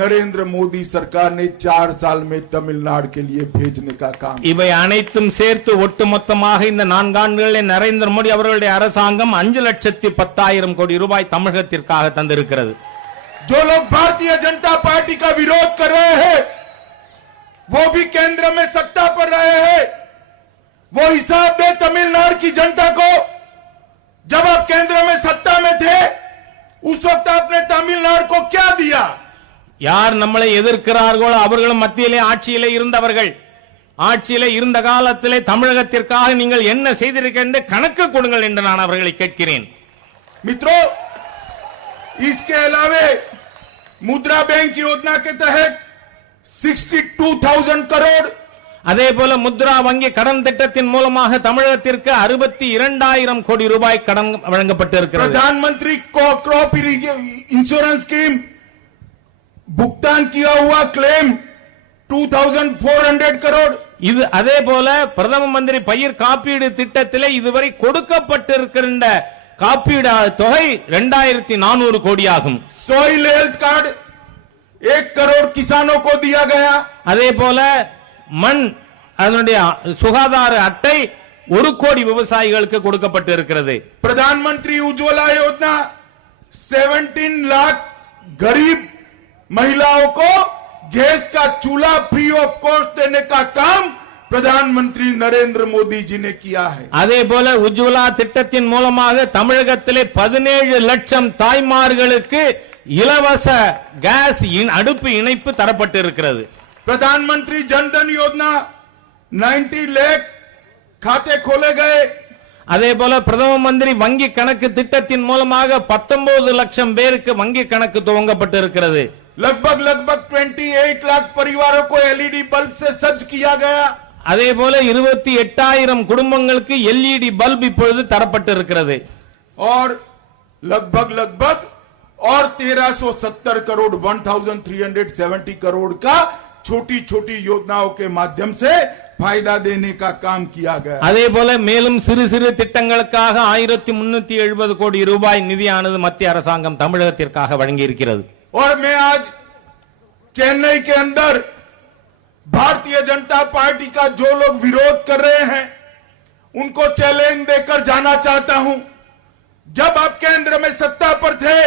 नरेंद्र मोदी सरकार ने 4 साल में तमिलनाडु के लिए भेजने का काम। இவை அனைத்தும் சேர்த்து ஒட்டுமொத்தமாக இந்த 4 ஆண்டுகளில் நரேந்திர மோடி அவர்களுடைய அரசாங்கம் 5,10,000 கோடி ரூபாய் தமிழகத்திற்காக தந்திருக்கிறது. जो लोग भारतीय जनता पार्टी का विरोध कर रहे हैं वो भी केंद्र में सत्ता पर रहे हैं। वो हिसाब दे तमिलनाडु की जनता को, जब आप केंद्र में सत्ता में थे उस वक्त आपने तमिलनाडु को क्या दिया? யார் நம்மளை எதிர்க்கிறார்களோ அவர்களும் மத்தியிலே ஆட்சியிலே இருந்தவர்கள். ஆட்சியிலே இருந்த காலத்திலே தமிழகத்திற்காக நீங்கள் என்ன செய்திருக்கின்ற கணக்கு கொடுங்கள் என்று நான் அவர்களை கேட்கிறேன். मित्रों, इसके अलावे मुद्रा बैंक योजना के तहत 62,000 करोड़, அதே போல முத்ரா வங்கி கடன் திட்டத்தின் மூலமாக தமிழகத்திற்கு 62,000 கோடி ரூபாய் கடன் வழங்கப்பட்டிருக்கிறது. प्रधानमंत्री क्रॉप इंश्योरेंस स्कीम भुगतान किया हुआ क्लेम 2,400 करोड़, இது அதே போல பிரதம மந்திரி பயிர் காப்பீடு திட்டத்திலே இதுவரை கொடுக்கப்பட்டிருக்கின்ற காப்பீடு தொகை 2,400 கோடியாகும். सॉइल हेल्थ कार्ड 1 करोड़ किसानों को दिया गया. அதே போல மண் அதனுடைய சுகாதார அட்டை 1 கோடி விவசாயிகளுக்கு கொடுக்கப்பட்டு இருக்கிறது. प्रधानमंत्री उज्ज्वला योजना 17 लाख गरीब महिलाओं को गैस का चूल्हा फ्री ऑफ कॉस्ट देने का काम प्रधानमंत्री नरेंद्र मोदी जी ने किया है. அதே போல உஜ்வலா திட்டத்தின் மூலமாக தமிழகத்திலே 17 லட்சம் தாய்மார்களுக்கு இலவச கேஸ் அடுப்பு இணைப்பு தரப்பட்டு இருக்கிறது. प्रधानमंत्री जनधन योजना 90 लाख खाते खोले गए. அதே போல பிரதம மந்திரி வங்கி கணக்கு திட்டத்தின் மூலமாக 19 லட்சம் பேருக்கு வங்கி கணக்கு துவங்கப்பட்டு இருக்கிறது. लगभग 28 लाख परिवारों को एलईडी बल्ब से सज्ज किया गया. அதே போல 28,000 குடும்பங்களுக்கு எல்இடி பல்ப் இப்பொழுது தரப்பட்டு இருக்கிறது. और लगभग और 1370 करोड़ 1370 करोड़ का छोटी छोटी योजनाओं के माध्यम से फायदा देने का काम किया गया. அதே போல மேலும் சிறு சிறு திட்டங்களுக்காக 1370 கோடி ரூபாய் நிதியானது மத்திய அரசாங்கம் தமிழகத்திற்காக வழங்கி இருக்கிறது. और मैं आज चेन्नई के अंदर भारतीय जनता पार्टी का जो लोग विरोध कर रहे हैं उनको चैलेंज देकर जाना चाहता हूं, जब आप केंद्र में सत्ता पर थे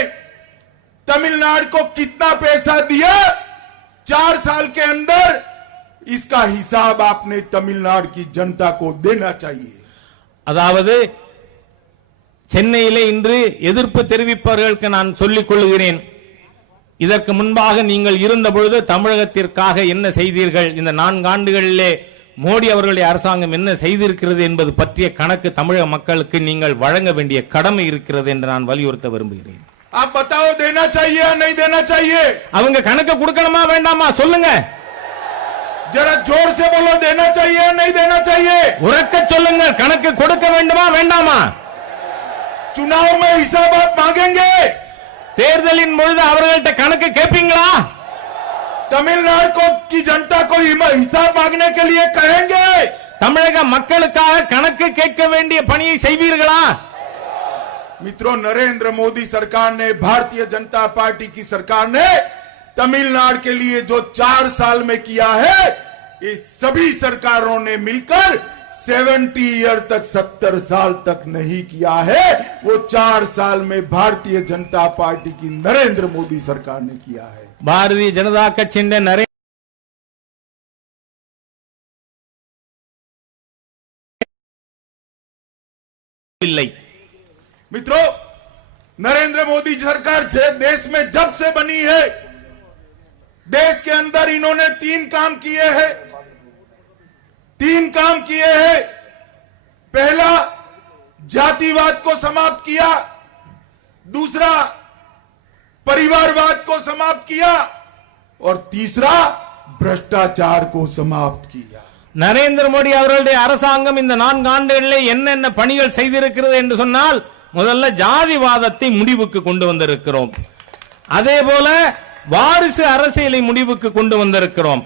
तमिलनाडु को कितना पैसा दिया 4 साल के अंदर, इसका हिसाब आपने तमिलनाडु की जनता को देना चाहिए. அதாவது சென்னையிலே இன்று எதிர்ப்பு தெரிவிப்பவர்களுக்கு நான் சொல்லிக் கொள்கிறேன், இதற்கு முன்பாக நீங்கள் இருந்த பொழுது தமிழகத்திற்காக என்ன செய்தீர்கள், இந்த 4 ஆண்டுகளிலே மோடி அவர்களுடைய அரசாங்கம் என்ன செய்திருக்கிறது என்பது பற்றிய கணக்கு தமிழக மக்களுக்கு நீங்கள் வழங்க வேண்டிய கடமை இருக்கிறது என்று நான் வலியுறுத்த விரும்புகிறேன். आप बताओ देना चाहिए या नहीं देना चाहिए? அவங்க கணக்கு கொடுக்கணுமா வேண்டாமா சொல்லுங்க. जरा जोर से बोलो, देना चाहिए या नहीं देना चाहिए? உரக்க சொல்லுங்க, கணக்கு கொடுக்க வேண்டுமா வேண்டாமா? चुनाव में हिसाब आप मांगेंगे? தேர்தலின் பொழுது அவர்கள்ட்ட கணக்கு கேட்பீங்களா? तमिलनाडु को की जनता को हिसाब मांगने के लिए कहेंगे? தமிழக மக்களுக்காக கணக்கு கேட்க வேண்டிய பணியை செய்வீர்களா? मित्रों, नरेंद्र मोदी सरकार ने, भारतीय जनता पार्टी की सरकार ने तमिलनाडु के लिए जो 4 साल में किया है, ये सभी सरकारों ने मिलकर 70 ईयर तक 70 साल तक नहीं किया है. वो 4 साल में भारतीय जनता पार्टी की नरेंद्र मोदी सरकार ने किया है. பாரதிய ஜனதா கட்சியின் இல்லை. मित्रों, नरेंद्र मोदी सरकार देश में जब से बनी है, देश के अंदर इन्होंने 3 काम किए हैं. 3 काम किए हैं. पहला, जातिवाद को समाप्त किया. दूसरा, परिवारवाद को समाप्त किया. और तीसरा, भ्रष्टाचार को समाप्त किया. நரேந்திர மோடி அவர்களுடைய அரசாங்கம் இந்த 4 ஆண்டுகளிலே என்னென்ன பணிகள் செய்திருக்கிறது என்று சொன்னால், முதல்ல ஜாதிவாதத்தை முடிவுக்கு கொண்டு வந்திருக்கிறோம். அதே போல வாரிசு அரசியலை முடிவுக்கு கொண்டு வந்திருக்கிறோம்.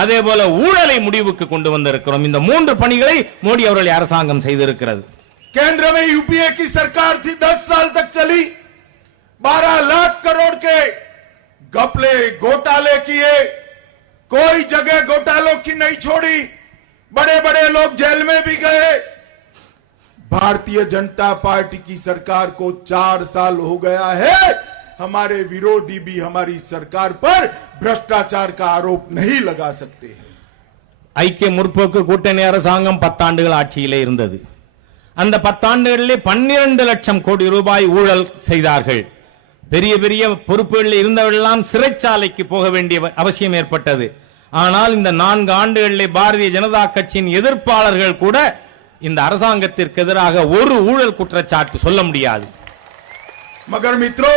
அதே போல ஊழலை முடிவுக்கு கொண்டு வந்திருக்கிறோம். இந்த 3 பணிகளை மோடி அவர்களுடைய அரசாங்கம் செய்திருக்கிறது. केंद्र में यूपीए की सरकार थी, 10 साल तक चली. 12 लाख करोड़ के घपले घोटाले किए. कोई जगह घोटालों की नहीं छोड़ी. बड़े बड़े लोग जेल में भी गए. भारतीय जनता पार्टी की सरकार को 4 साल हो गया है. हमारे विरोधी भी हमारी सरकार पर भ्रष्टाचार का आरोप नहीं लगा सकते हैं। ஐக்கிய முற்போக்கு கூட்டணி அரசாங்கம் 10 ஆண்டுகள் ஆட்சியிலே இருந்தது. அந்த 10 ஆண்டுகளிலே 12 லட்சம் கோடி ரூபாய் ஊழல் செய்தார்கள். பெரிய பெரிய பொறுப்புகளில் இருந்தவர்களெல்லாம் சிறைச்சாலைக்கு போக வேண்டிய அவசியம் ஏற்பட்டது. ஆனால் இந்த 4 ஆண்டுகளிலே பாரதிய ஜனதா கட்சியின் எதிர்ப்பாளர்கள் கூட இந்த அரசாங்கத்திற்கு எதிராக ஒரு ஊழல் குற்றச்சாட்டு சொல்ல முடியாது. मगर मित्रों,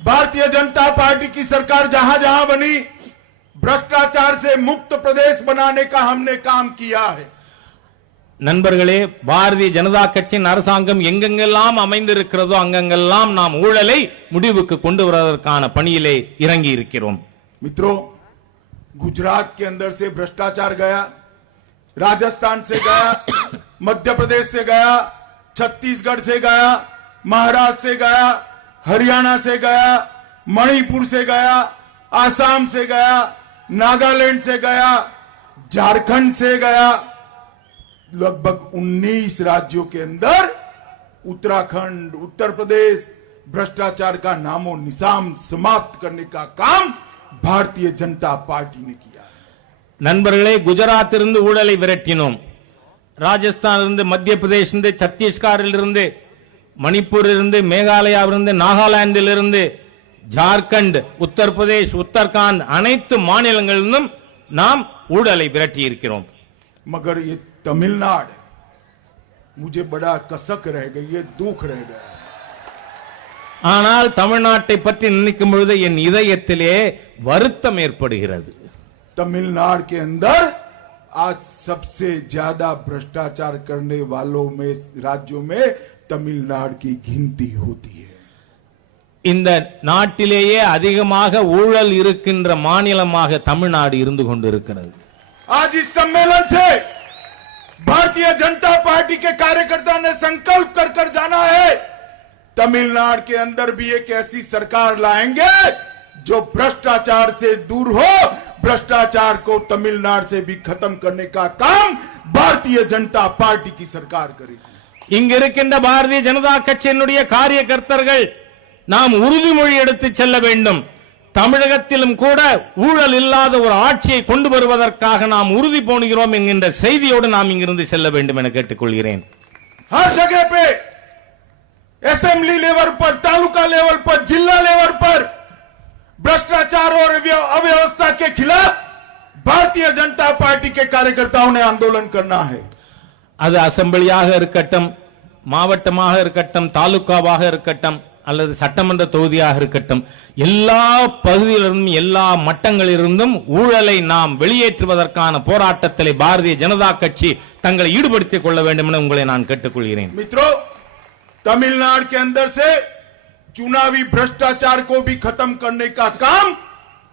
भारतीय जनता पार्टी की सरकार जहां जहां बनी, भ्रष्टाचार से मुक्त प्रदेश बनाने का हमने काम किया है। நண்பர்களே, பாரதிய ஜனதா கட்சியின் அரசாங்கம் எங்கெங்கெல்லாம் அமைந்திருக்கிறதோ அங்கெங்கெல்லாம் நாம் ஊழலை முடிவுக்கு கொண்டு வருவதற்கான பணியிலே இறங்கி இருக்கிறோம். मित्रों, गुजरात के अंदर से भ्रष्टाचार गया, राजस्थान से गया, मध्य प्रदेश से गया, छत्तीसगढ़ से गया, महाराष्ट्र से गया, हरियाणा से गया, मणिपुर से गया, आसाम से गया, नागालैंड से गया, झारखंड से गया। लगभग 19 राज्यों के अंदर उत्तराखंड, उत्तर प्रदेश भ्रष्टाचार का नामो निशान समाप्त करने का काम भारतीय जनता पार्टी ने किया। நண்பர்களே, குஜராத்திலிருந்து ஊழலை விரட்டினோம். ராஜஸ்தானிலிருந்து, மத்திய பிரதேசிலிருந்து, சத்தீஸ்கரிலிருந்து, மணிப்பூரிலிருந்து, மேகாலயாவிலிருந்து, நாகாலாந்திலிருந்து, ஜார்க்கண்ட், உத்தரப்பிரதேஷ், உத்தரகாண்ட் அனைத்து மாநிலங்களிலும் நாம் ஊழலை விரட்டி இருக்கிறோம். मगर ये तमिलनाडु मुझे बड़ा कसक रह गई, ये दुख रह गया। ஆனால் தமிழ்நாட்டை பற்றி நினைக்கும் பொழுது என் இதயத்திலே வருத்தம் ஏற்படுகிறது. तमिलनाडु के अंदर आज सबसे ज्यादा भ्रष्टाचार करने वालों में राज्यों में तमिलनाडु की गिनती होती है। இந்த நாட்டிலேயே அதிகமாக ஊழல் இருக்கின்ற மாநிலமாக தமிழ்நாடு இருந்து கொண்டிருக்கிறது. आज इस सम्मेलन से भारतीय जनता पार्टी के कार्यकर्ता ने संकल्प कर जाना है, तमिलनाडु के अंदर भी एक ऐसी सरकार लाएंगे जो भ्रष्टाचार से दूर हो, भ्रष्टाचार को तमिलनाडु से भी खत्म करने का काम भारतीय जनता पार्टी की सरकार करेगी। இங்க இருக்கின்ற பாரதிய ஜனதா கட்சியினுடைய காரியகர்த்தர்கள் நாம் உறுதிமொழி எடுத்து செல்ல வேண்டும். தமிழகத்திலும் கூட ஊழல் இல்லாத ஒரு ஆட்சியை கொண்டு வருவதற்காக நாம் உறுதி போடுகிறோம் என்கின்ற செய்தியோடு நாம் இங்கிருந்து செல்ல வேண்டும் என கேட்டுக்கொள்கிறேன். हर जगह पे असेंबली लेवल पर, तालुका लेवल पर, जिला लेवल पर भ्रष्टाचार और अव्यवस्था के खिलाफ भारतीय जनता पार्टी के कार्यकर्ताओं ने आंदोलन करना है। அது அசெம்பிளியாக இருக்கட்டும், மாவட்டமாக இருக்கட்டும், தாலுகாவாக இருக்கட்டும் அல்லது சட்டமன்ற தொகுதியாக இருக்கட்டும், எல்லா பகுதியிலிருந்தும் எல்லா மட்டங்களிலிருந்தும் ஊழலை நாம் வெளியேற்றுவதற்கான போராட்டத்தில் பாரதிய ஜனதா கட்சி தங்களை ஈடுபடுத்திக் கொள்ள வேண்டும் என உங்களை நான் கேட்டுக்கொள்கிறேன். मित्रों, तमिलनाडु के अंदर से चुनावी भ्रष्टाचार को भी खत्म करने का काम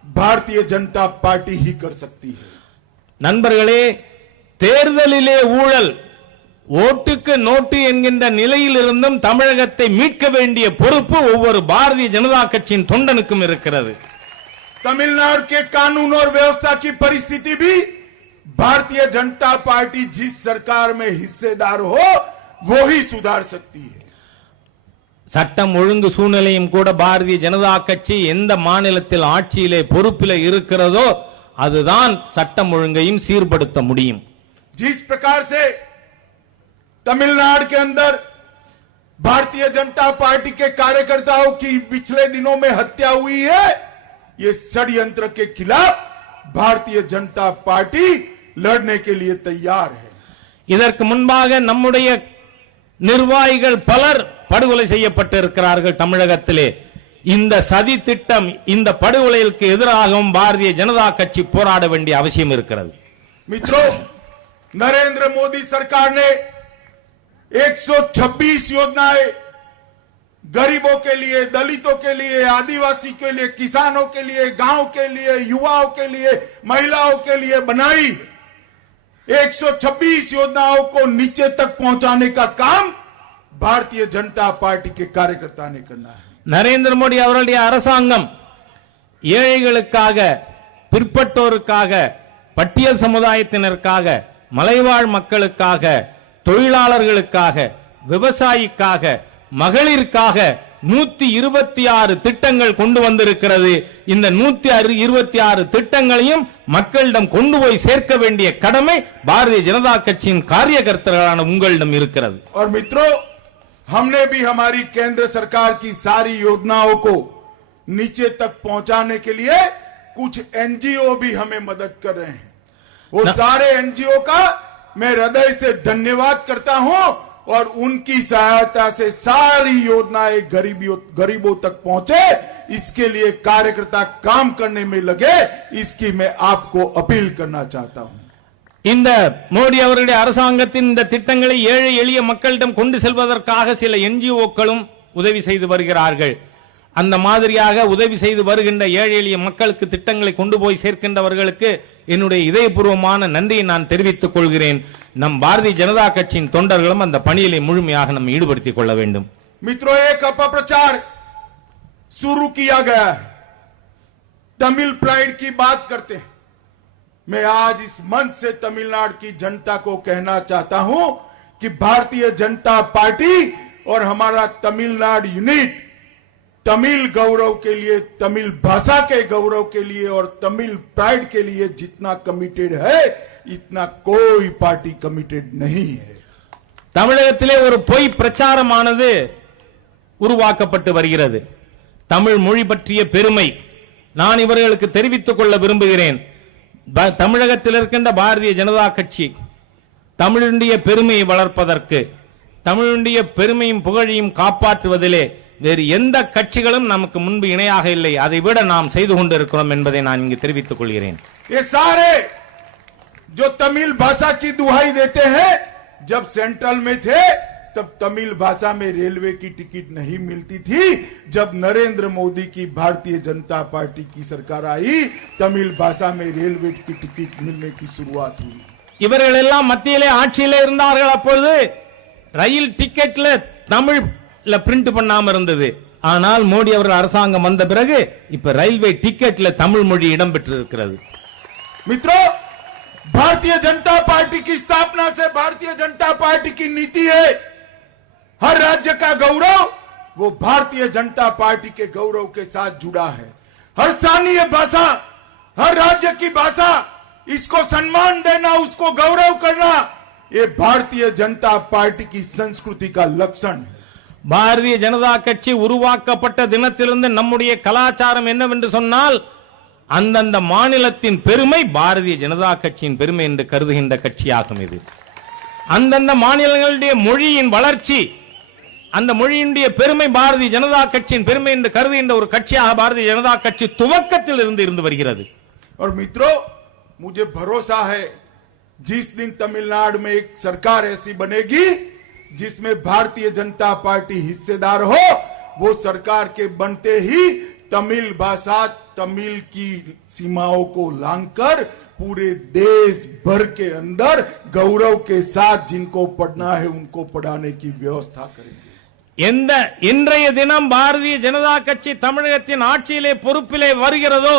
भारतीय जनता पार्टी ही कर सकती है। நண்பர்களே, தேர்தலிலே ஊழல், ஓட்டுக்கு நோட்டு என்கின்ற நிலையில் இருந்தும் தமிழகத்தை மீட்க வேண்டிய பொறுப்பு ஒவ்வொரு பாரதிய ஜனதா கட்சியின் தொண்டனுக்கும் இருக்கிறது. तमिलनाडु के कानून और व्यवस्था की परिस्थिति भी भारतीय जनता पार्टी जिस सरकार में हिस्सेदार हो वो ही सुधार सकती है। சட்டம் ஒழுங்கு சூழ்நிலையும் கூட பாரதிய ஜனதா கட்சி எந்த மாநிலத்தில் ஆட்சியிலே பொறுப்பில் இருக்கிறதோ அதுதான் சட்டம் ஒழுங்கையும் சீர்படுத்த முடியும். जिस प्रकार से तमिलनाडु के अंदर भारतीय जनता पार्टी के कार्यकर्ताओं की पिछले दिनों में हत्या हुई है, ये षड्यंत्र के खिलाफ भारतीय जनता पार्टी लड़ने के लिए तैयार है। இதற்கு முன்பாக நம்முடைய நிர்வாகிகள் பலர் படுகொலை செய்யப்பட்டிருக்கிறார்கள் தமிழகத்திலே. இந்த சதி திட்டம், இந்த படுகொலைகளுக்கு எதிராகவும் பாரதிய ஜனதா கட்சி போராட வேண்டிய அவசியம் இருக்கிறது. मित्रों, नरेंद्र मोदी सरकार ने 126 योजनाएं गरीबों के लिए, दलितों के लिए, आदिवासी के लिए, किसानों के लिए, गांव के लिए, युवाओं के लिए, महिलाओं के लिए बनाई। 126 योजनाओं को नीचे तक पहुंचाने का काम भारतीय जनता पार्टी के कार्यकर्ता ने करना है। நரேந்திர மோடி அவருடைய அரசாங்கம் ஏழைகளுக்காக, பிற்பட்டோருக்காக, பட்டியல் சமுதாயத்தினருக்காக, மலைவாழ் மக்களுக்காக, தொழிலாளர்களுக்காக, விவசாயிக்காக, மகளிருக்காக 126 திட்டங்கள் கொண்டு வந்திருக்கிறது. இந்த 126 திட்டங்களையும் மக்களிடம் கொண்டு போய் சேர்க்க வேண்டிய கடமை பாரதிய ஜனதா கட்சியின் காரியகர்த்தர்களான உங்களிடம் இருக்கிறது. और मित्रों, हमने भी हमारी केंद्र सरकार की सारी योजनाओं को नीचे तक पहुंचाने के लिए कुछ एनजीओ भी हमें मदद कर रहे हैं. वो सारे एनजीओ का मैं हृदय से धन्यवाद करता हूं और उनकी सहायता से सारी योजनाएं गरीबों तक पहुंचे, इसके लिए कार्यकर्ता काम करने में लगे. इसकी मैं आपको अपील करना चाहता हूं. இந்த மோடி அவர்களுடைய அரசாங்கத்தின் இந்த திட்டங்களை ஏழை எளிய மக்களிடம் கொண்டு செல்வதற்காக சில என்ஜிஓக்களும் உதவி செய்து வருகிறார்கள். அந்த மாதிரியாக உதவி செய்து வருகின்ற ஏழை எளிய மக்களுக்கு திட்டங்களை கொண்டு போய் சேர்க்கின்றவர்களுக்கு என்னுடைய இதயபூர்வமான நன்றியை நான் தெரிவித்துக் கொள்கிறேன். நம் பாரதிய ஜனதா கட்சியின் தொண்டர்களும் அந்த பணியிலே முழுமையாக நம்ம ஈடுபடுத்திக் கொள்ள வேண்டும். मित्रों, एक अपप्रचार शुरू किया गया है. तमिल प्राइड की बात करते हैं. मैं आज इस मंच से तमिलनाडु की जनता को कहना चाहता हूं कि भारतीय जनता पार्टी और हमारा तमिलनाडु यूनिट तमिल गौरव के लिए, तमिल भाषा के गौरव के लिए और तमिल प्राइड के लिए जितना कमिटेड है, इतना कोई पार्टी कमिटेड नहीं है. தமிழகத்திலே ஒரு பொய் பிரச்சாரமானது உருவாக்கப்பட்டு வருகிறது. தமிழ் மொழி பற்றிய பெருமை நான் இவர்களுக்கு தெரிவித்துக் கொள்ள விரும்புகிறேன். தமிழகத்தில் இருக்கின்ற பாரதிய ஜனதா கட்சி தமிழுடைய பெருமையை வளர்ப்பதற்கு, தமிழுடைய பெருமையும் புகழையும் காப்பாற்றுவதிலே வேறு எந்த கட்சிகளும் நமக்கு முன்பு இணையாக இல்லை. அதை விட நாம் செய்து கொண்டிருக்கிறோம் என்பதை நான் இங்கு தெரிவித்துக் கொள்கிறேன். ये सारे जो तमिल भाषा की दुहाई देते हैं, जब सेंट्रल में थे तब तमिल भाषा में रेलवे की टिकट नहीं मिलती थी. जब नरेंद्र मोदी की भारतीय जनता पार्टी की सरकार आई, तमिल भाषा में रेलवे की टिकट मिलने की शुरुआत हुई. இவர்கள் எல்லாம் மத்தியிலே ஆட்சியிலே இருந்தார்கள். அப்பொழுது ரயில் டிக்கெட்ல தமிழ்ல பிரிண்ட் பண்ணாம இருந்தது. ஆனால் மோடி அவர்கள் அரசாங்கம் வந்த பிறகு இப்ப ரயில்வே டிக்கெட்ல தமிழ் மொழி இடம்பெற்றிருக்கிறது. मित्रों, भारतीय जनता पार्टी की स्थापना से भारतीय जनता पार्टी की नीति है, हर राज्य का गौरव वो भारतीय जनता पार्टी के गौरव के साथ जुड़ा है. हर स्थानीय भाषा, हर राज्य की भाषा, इसको सम्मान देना, उसको गौरव करना, ये भारतीय जनता पार्टी की संस्कृति का लक्षण है. பாரதிய ஜனதா கட்சி உருவாக்கப்பட்ட தினத்திலிருந்து நம்முடைய கலாச்சாரம் என்னவென்று சொன்னால், அந்தந்த மாநிலத்தின் பெருமை பாரதிய ஜனதா கட்சியின் பெருமை என்று கருதுகின்ற கட்சியாகும். இது அந்தந்த மாநிலங்களுடைய மொழியின் வளர்ச்சி, அந்த மொழியினுடைய பெருமை பாரதிய ஜனதா கட்சியின் பெருமை என்று கருதுகின்ற ஒரு கட்சியாக பாரதிய ஜனதா கட்சி துவக்கத்தில் இருந்து வருகிறது. और मित्रों, मुझे भरोसा है जिस दिन तमिलनाडु में एक सरकार ऐसी बनेगी जिसमें भारतीय जनता पार्टी हिस्सेदार हो, वो सरकार के बनते ही तमिल भाषा, तमिल की सीमाओं को लांघकर पूरे देश भर के अंदर गौरव के साथ जिनको पढ़ना है उनको पढ़ाने की व्यवस्था करेंगे. இன்றைய தினம் பாரதிய ஜனதா கட்சி தமிழகத்தின் ஆட்சியிலே பொறுப்பிலே வருகிறதோ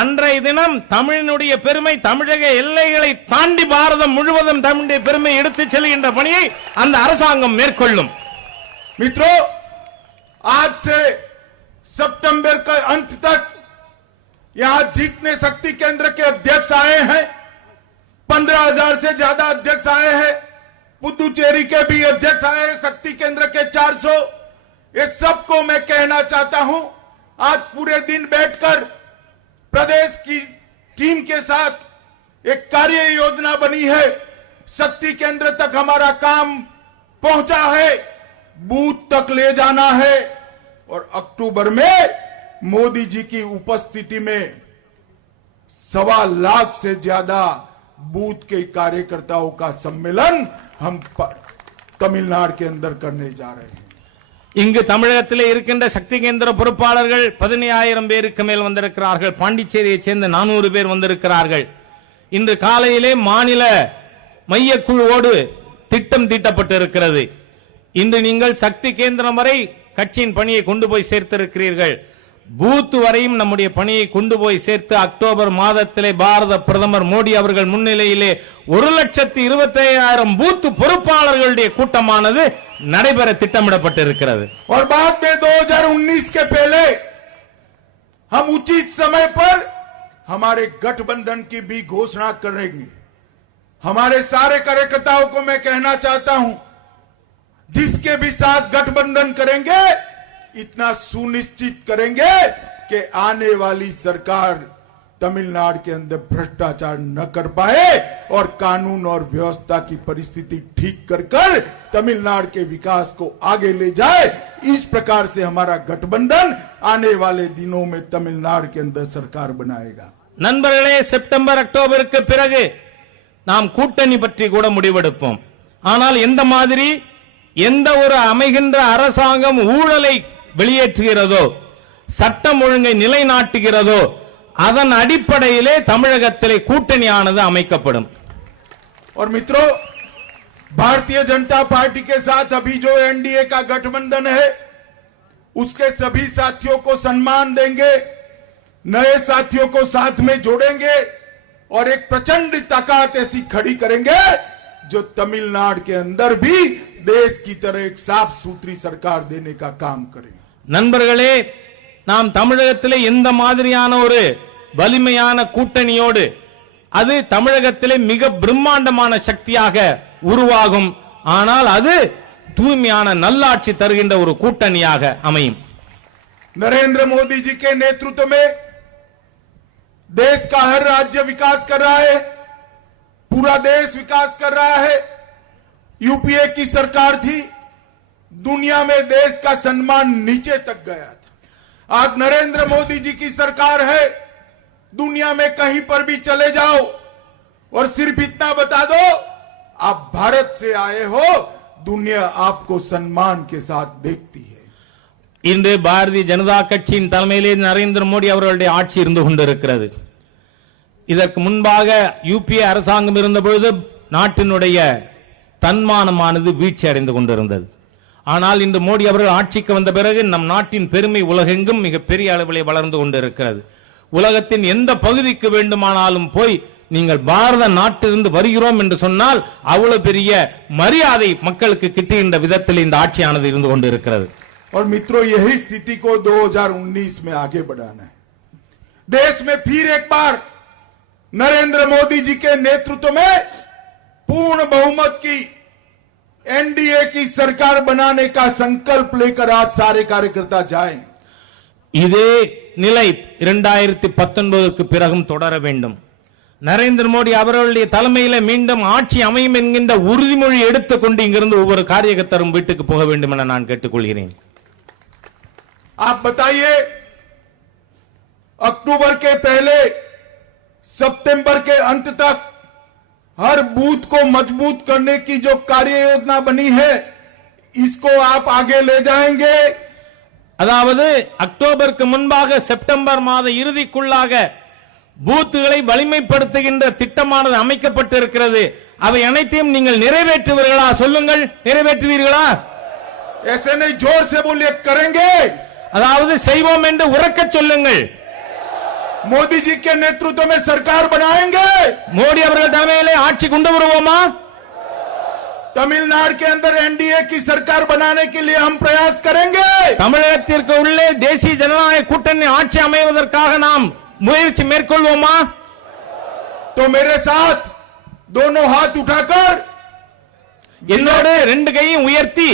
அன்றைய தினம் தமிழினுடைய பெருமை தமிழக எல்லைகளை தாண்டி பாரதம் முழுவதும் தமிழுடைய பெருமை எடுத்துச் செல்கின்ற பணியை அந்த அரசாங்கம் மேற்கொள்ளும். मित्रों, आज से सितंबर के अंत तक यहां जीतने शक्ति केंद्र के अध्यक्ष आए हैं. 15,000 से ज्यादा अध्यक्ष आए हैं. पुदुचेरी के भी अध्यक्ष आए हैं, शक्ति केंद्र के 400. ये सबको मैं कहना चाहता हूं, आज पूरे दिन बैठकर प्रदेश की टीम के साथ एक कार्य योजना बनी है. शक्ति केंद्र तक हमारा काम पहुंचा है, बूथ तक ले जाना है और अक्टूबर में मोदी जी की उपस्थिति में 1.25 लाख से ज्यादा बूथ के कार्यकर्ताओं का सम्मेलन हम तमिलनाडु के अंदर करने जा रहे हैं. இங்கு தமிழகத்திலே இருக்கின்ற சக்தி கேந்திர பொறுப்பாளர்கள் 15,000 பேருக்கு மேல் வந்திருக்கிறார்கள். பாண்டிச்சேரியை சேர்ந்த 400 பேர் வந்திருக்கிறார்கள். இன்று காலையிலே மாநில மையக்குழுவோடு திட்டம் தீட்டப்பட்டிருக்கிறது. இன்று நீங்கள் சக்தி கேந்திரம் வரை கட்சியின் பணியை கொண்டு போய் சேர்த்திருக்கிறீர்கள். பூத் வரையும் நம்முடைய பணியை கொண்டு போய் சேர்த்து அக்டோபர் மாதத்திலே பாரத பிரதமர் மோடி அவர்கள் முன்னிலையிலே 1,25,000 பூத் பொறுப்பாளர்களுடைய கூட்டமானது நடைபெற திட்டமிடப்பட்டிருக்கிறது. और बाद में 2019 के पहले हम उचित समय पर हमारे गठबंधन की भी घोषणा करेंगे। हमारे सारे कार्यकर्ताओं को मैं कहना चाहता हूं, जिसके भी साथ गठबंधन करेंगे इतना सुनिश्चित करेंगे कि आने वाली सरकार तमिलनाडु के अंदर भ्रष्टाचार न कर पाए और कानून और व्यवस्था की परिस्थिति ठीक कर तमिलनाडु के विकास को आगे ले जाए। इस प्रकार से हमारा गठबंधन आने वाले दिनों में तमिलनाडु के अंदर सरकार बनाएगा। நண்பர்களே, செப்டம்பர் அக்டோபருக்கு பிறகு நாம் கூட்டணி பற்றி கூட முடிவெடுப்போம். ஆனால் எந்த மாதிரி எந்த ஒரு அமைகின்ற அரசாங்கம் ஊழலை வெளியேற்றுகிறதோ, சட்டம் ஒழுங்கை நிலைநாட்டுகிறதோ, அதன் அடிப்படையிலே தமிழகத்திலே கூட்டணியானது அமைக்கப்படும். और मित्रों, भारतीय जनता पार्टी के साथ अभी जो एनडीए का गठबंधन है, उसके सभी साथियों को सम्मान देंगे, नए साथियों को साथ में जोड़ेंगे और एक प्रचंड ताकत ऐसी खड़ी करेंगे जो तमिलनाडु के अंदर भी देश की तरह एक साफ सुथरी सरकार देने का काम करे। நண்பர்களே, நாம் தமிழகத்திலே எந்த மாதிரியான ஒரு வலிமையான கூட்டணியோடு அது தமிழகத்திலே மிக பிரம்மாண்டமான சக்தியாக உருவாகும். ஆனால் அது தூய்மையான நல்லாட்சி தருகின்ற ஒரு கூட்டணியாக அமையும். नरेंद्र मोदी जी के नेतृत्व में देश का हर राज्य विकास कर रहा है, पूरा देश विकास कर रहा है। यूपीए की सरकार थी, दुनिया में देश का सम्मान नीचे तक गया था। आज नरेंद्र मोदी जी की सरकार है, दुनिया में कहीं पर भी चले जाओ और सिर्फ इतना बता दो आप भारत से आए हो, दुनिया आपको सम्मान के साथ देखती है। இன்று பாரதிய ஜனதா கட்சியின் தலைமையிலே நரேந்திர மோடி அவர்களுடைய ஆட்சி இருந்து கொண்டிருக்கிறது. இதற்கு முன்பாக யூபிஏ அரசாங்கம் இருந்த பொழுது நாட்டினுடைய தன்மானமானது வீழ்ச்சி அடைந்து கொண்டிருந்தது. ஆனால் இன்று மோடி அவர்கள் ஆட்சிக்கு வந்த பிறகு நம் நாட்டின் பெருமை உலகெங்கும் மிக பெரிய அளவிலே வளர்ந்து கொண்டிருக்கிறது. உலகத்தின் எந்த பகுதிக்கு வேண்டுமானாலும் போய் நீங்கள் பாரத நாட்டிலிருந்து வருகிறோம் என்று சொன்னால் அவ்வளவு பெரிய மரியாதை மக்களுக்கு கிட்டுகின்ற விதத்தில் இந்த ஆட்சியானது இருந்து கொண்டிருக்கிறது. और मित्रों, यही स्थिति को 2019 में आगे बढ़ाना है। देश में फिर एक बार नरेंद्र मोदी जी के नेतृत्व में पूर्ण बहुमत की एनडीए की सरकार बनाने का संकल्प लेकर आज सारे कार्यकर्ता जाएं। இதே நிலை 2019க்கு பிறகும் தொடர வேண்டும். நரேந்திர மோடி அவர்களுடைய தலைமையில மீண்டும் ஆட்சி அமையும் என்கின்ற உறுதிமொழி எடுத்துக்கொண்டு இங்கிருந்து ஒவ்வொரு காரியகர்த்தரும் வீட்டுக்கு போக வேண்டும் என நான் கேட்டுக்கொள்கிறேன். आप बताइए, अक्टूबर के पहले सितंबर के अंत तक हर बूथ को मजबूत करने की जो कार्य योजना बनी है, इसको आप आगे ले जाएंगे। அதாவது அக்டோபருக்கு முன்பாக செப்டம்பர் மாத இறுதிக்குள்ளாக பூத்துகளை வலிமைப்படுத்துகின்ற திட்டமானது அமைக்கப்பட்டிருக்கிறது. அவை அனைத்தையும் நீங்கள் நிறைவேற்றுவீர்களா? சொல்லுங்கள், நிறைவேற்றுவீர்களா? ऐसे नहीं, जोर से बोलिए, करेंगे। அதாவது செய்வோம் என்று உரக்க சொல்லுங்கள். मोदी जी के नेतृत्व में सरकार बनाएंगे। மோடி அவர்கள் தலைமையிலே ஆட்சி கொண்டு வருவோமா? तमिलनाडु के अंदर एनडीए की सरकार बनाने के लिए हम प्रयास करेंगे। தமிழகத்திற்கு உள்ளே தேசிய ஜனநாயக கூட்டணி ஆட்சி அமைவதற்காக நாம் முயற்சி மேற்கொள்வோமா? तो मेरे साथ दोनों हाथ उठाकर என்னோடு ரெண்டு கையும் உயர்த்தி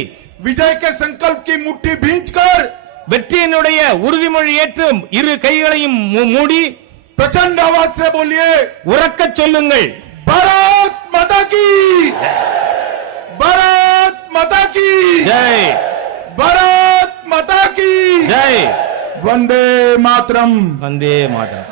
विजय के संकल्प की मुट्ठी भींचकर வெற்றியினுடைய உறுதிமொழி ஏற்று இரு கைகளையும் மூடி प्रचंड आवाज से बोलिए, உரக்க சொல்லுங்கள், भारत माता की, भारत माता की ஜெய், भारत माता की ஜெய், वंदे मातरम। வந்தே மாதரம்.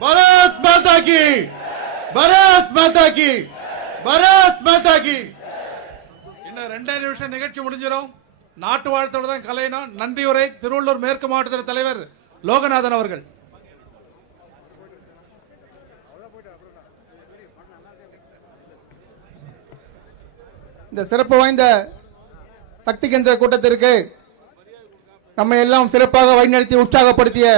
भारत माता की, भारत माता की, भारत माता की। இன்னும் 2 நிமிஷம் நிகழ்ச்சி முடிஞ்சிடும். நாட்டு வாழ்த்தோட தான் கலையணும். நன்றி உரை திருவள்ளூர் மேற்கு மாவட்ட தலைவர் லோகநாதன் அவர்கள். இந்த சிறப்பு வாய்ந்த சக்தி கேந்திர கூட்டத்திற்கு நம்ம எல்லாம் சிறப்பாக வழிநடத்தி உற்சாகப்படுத்திய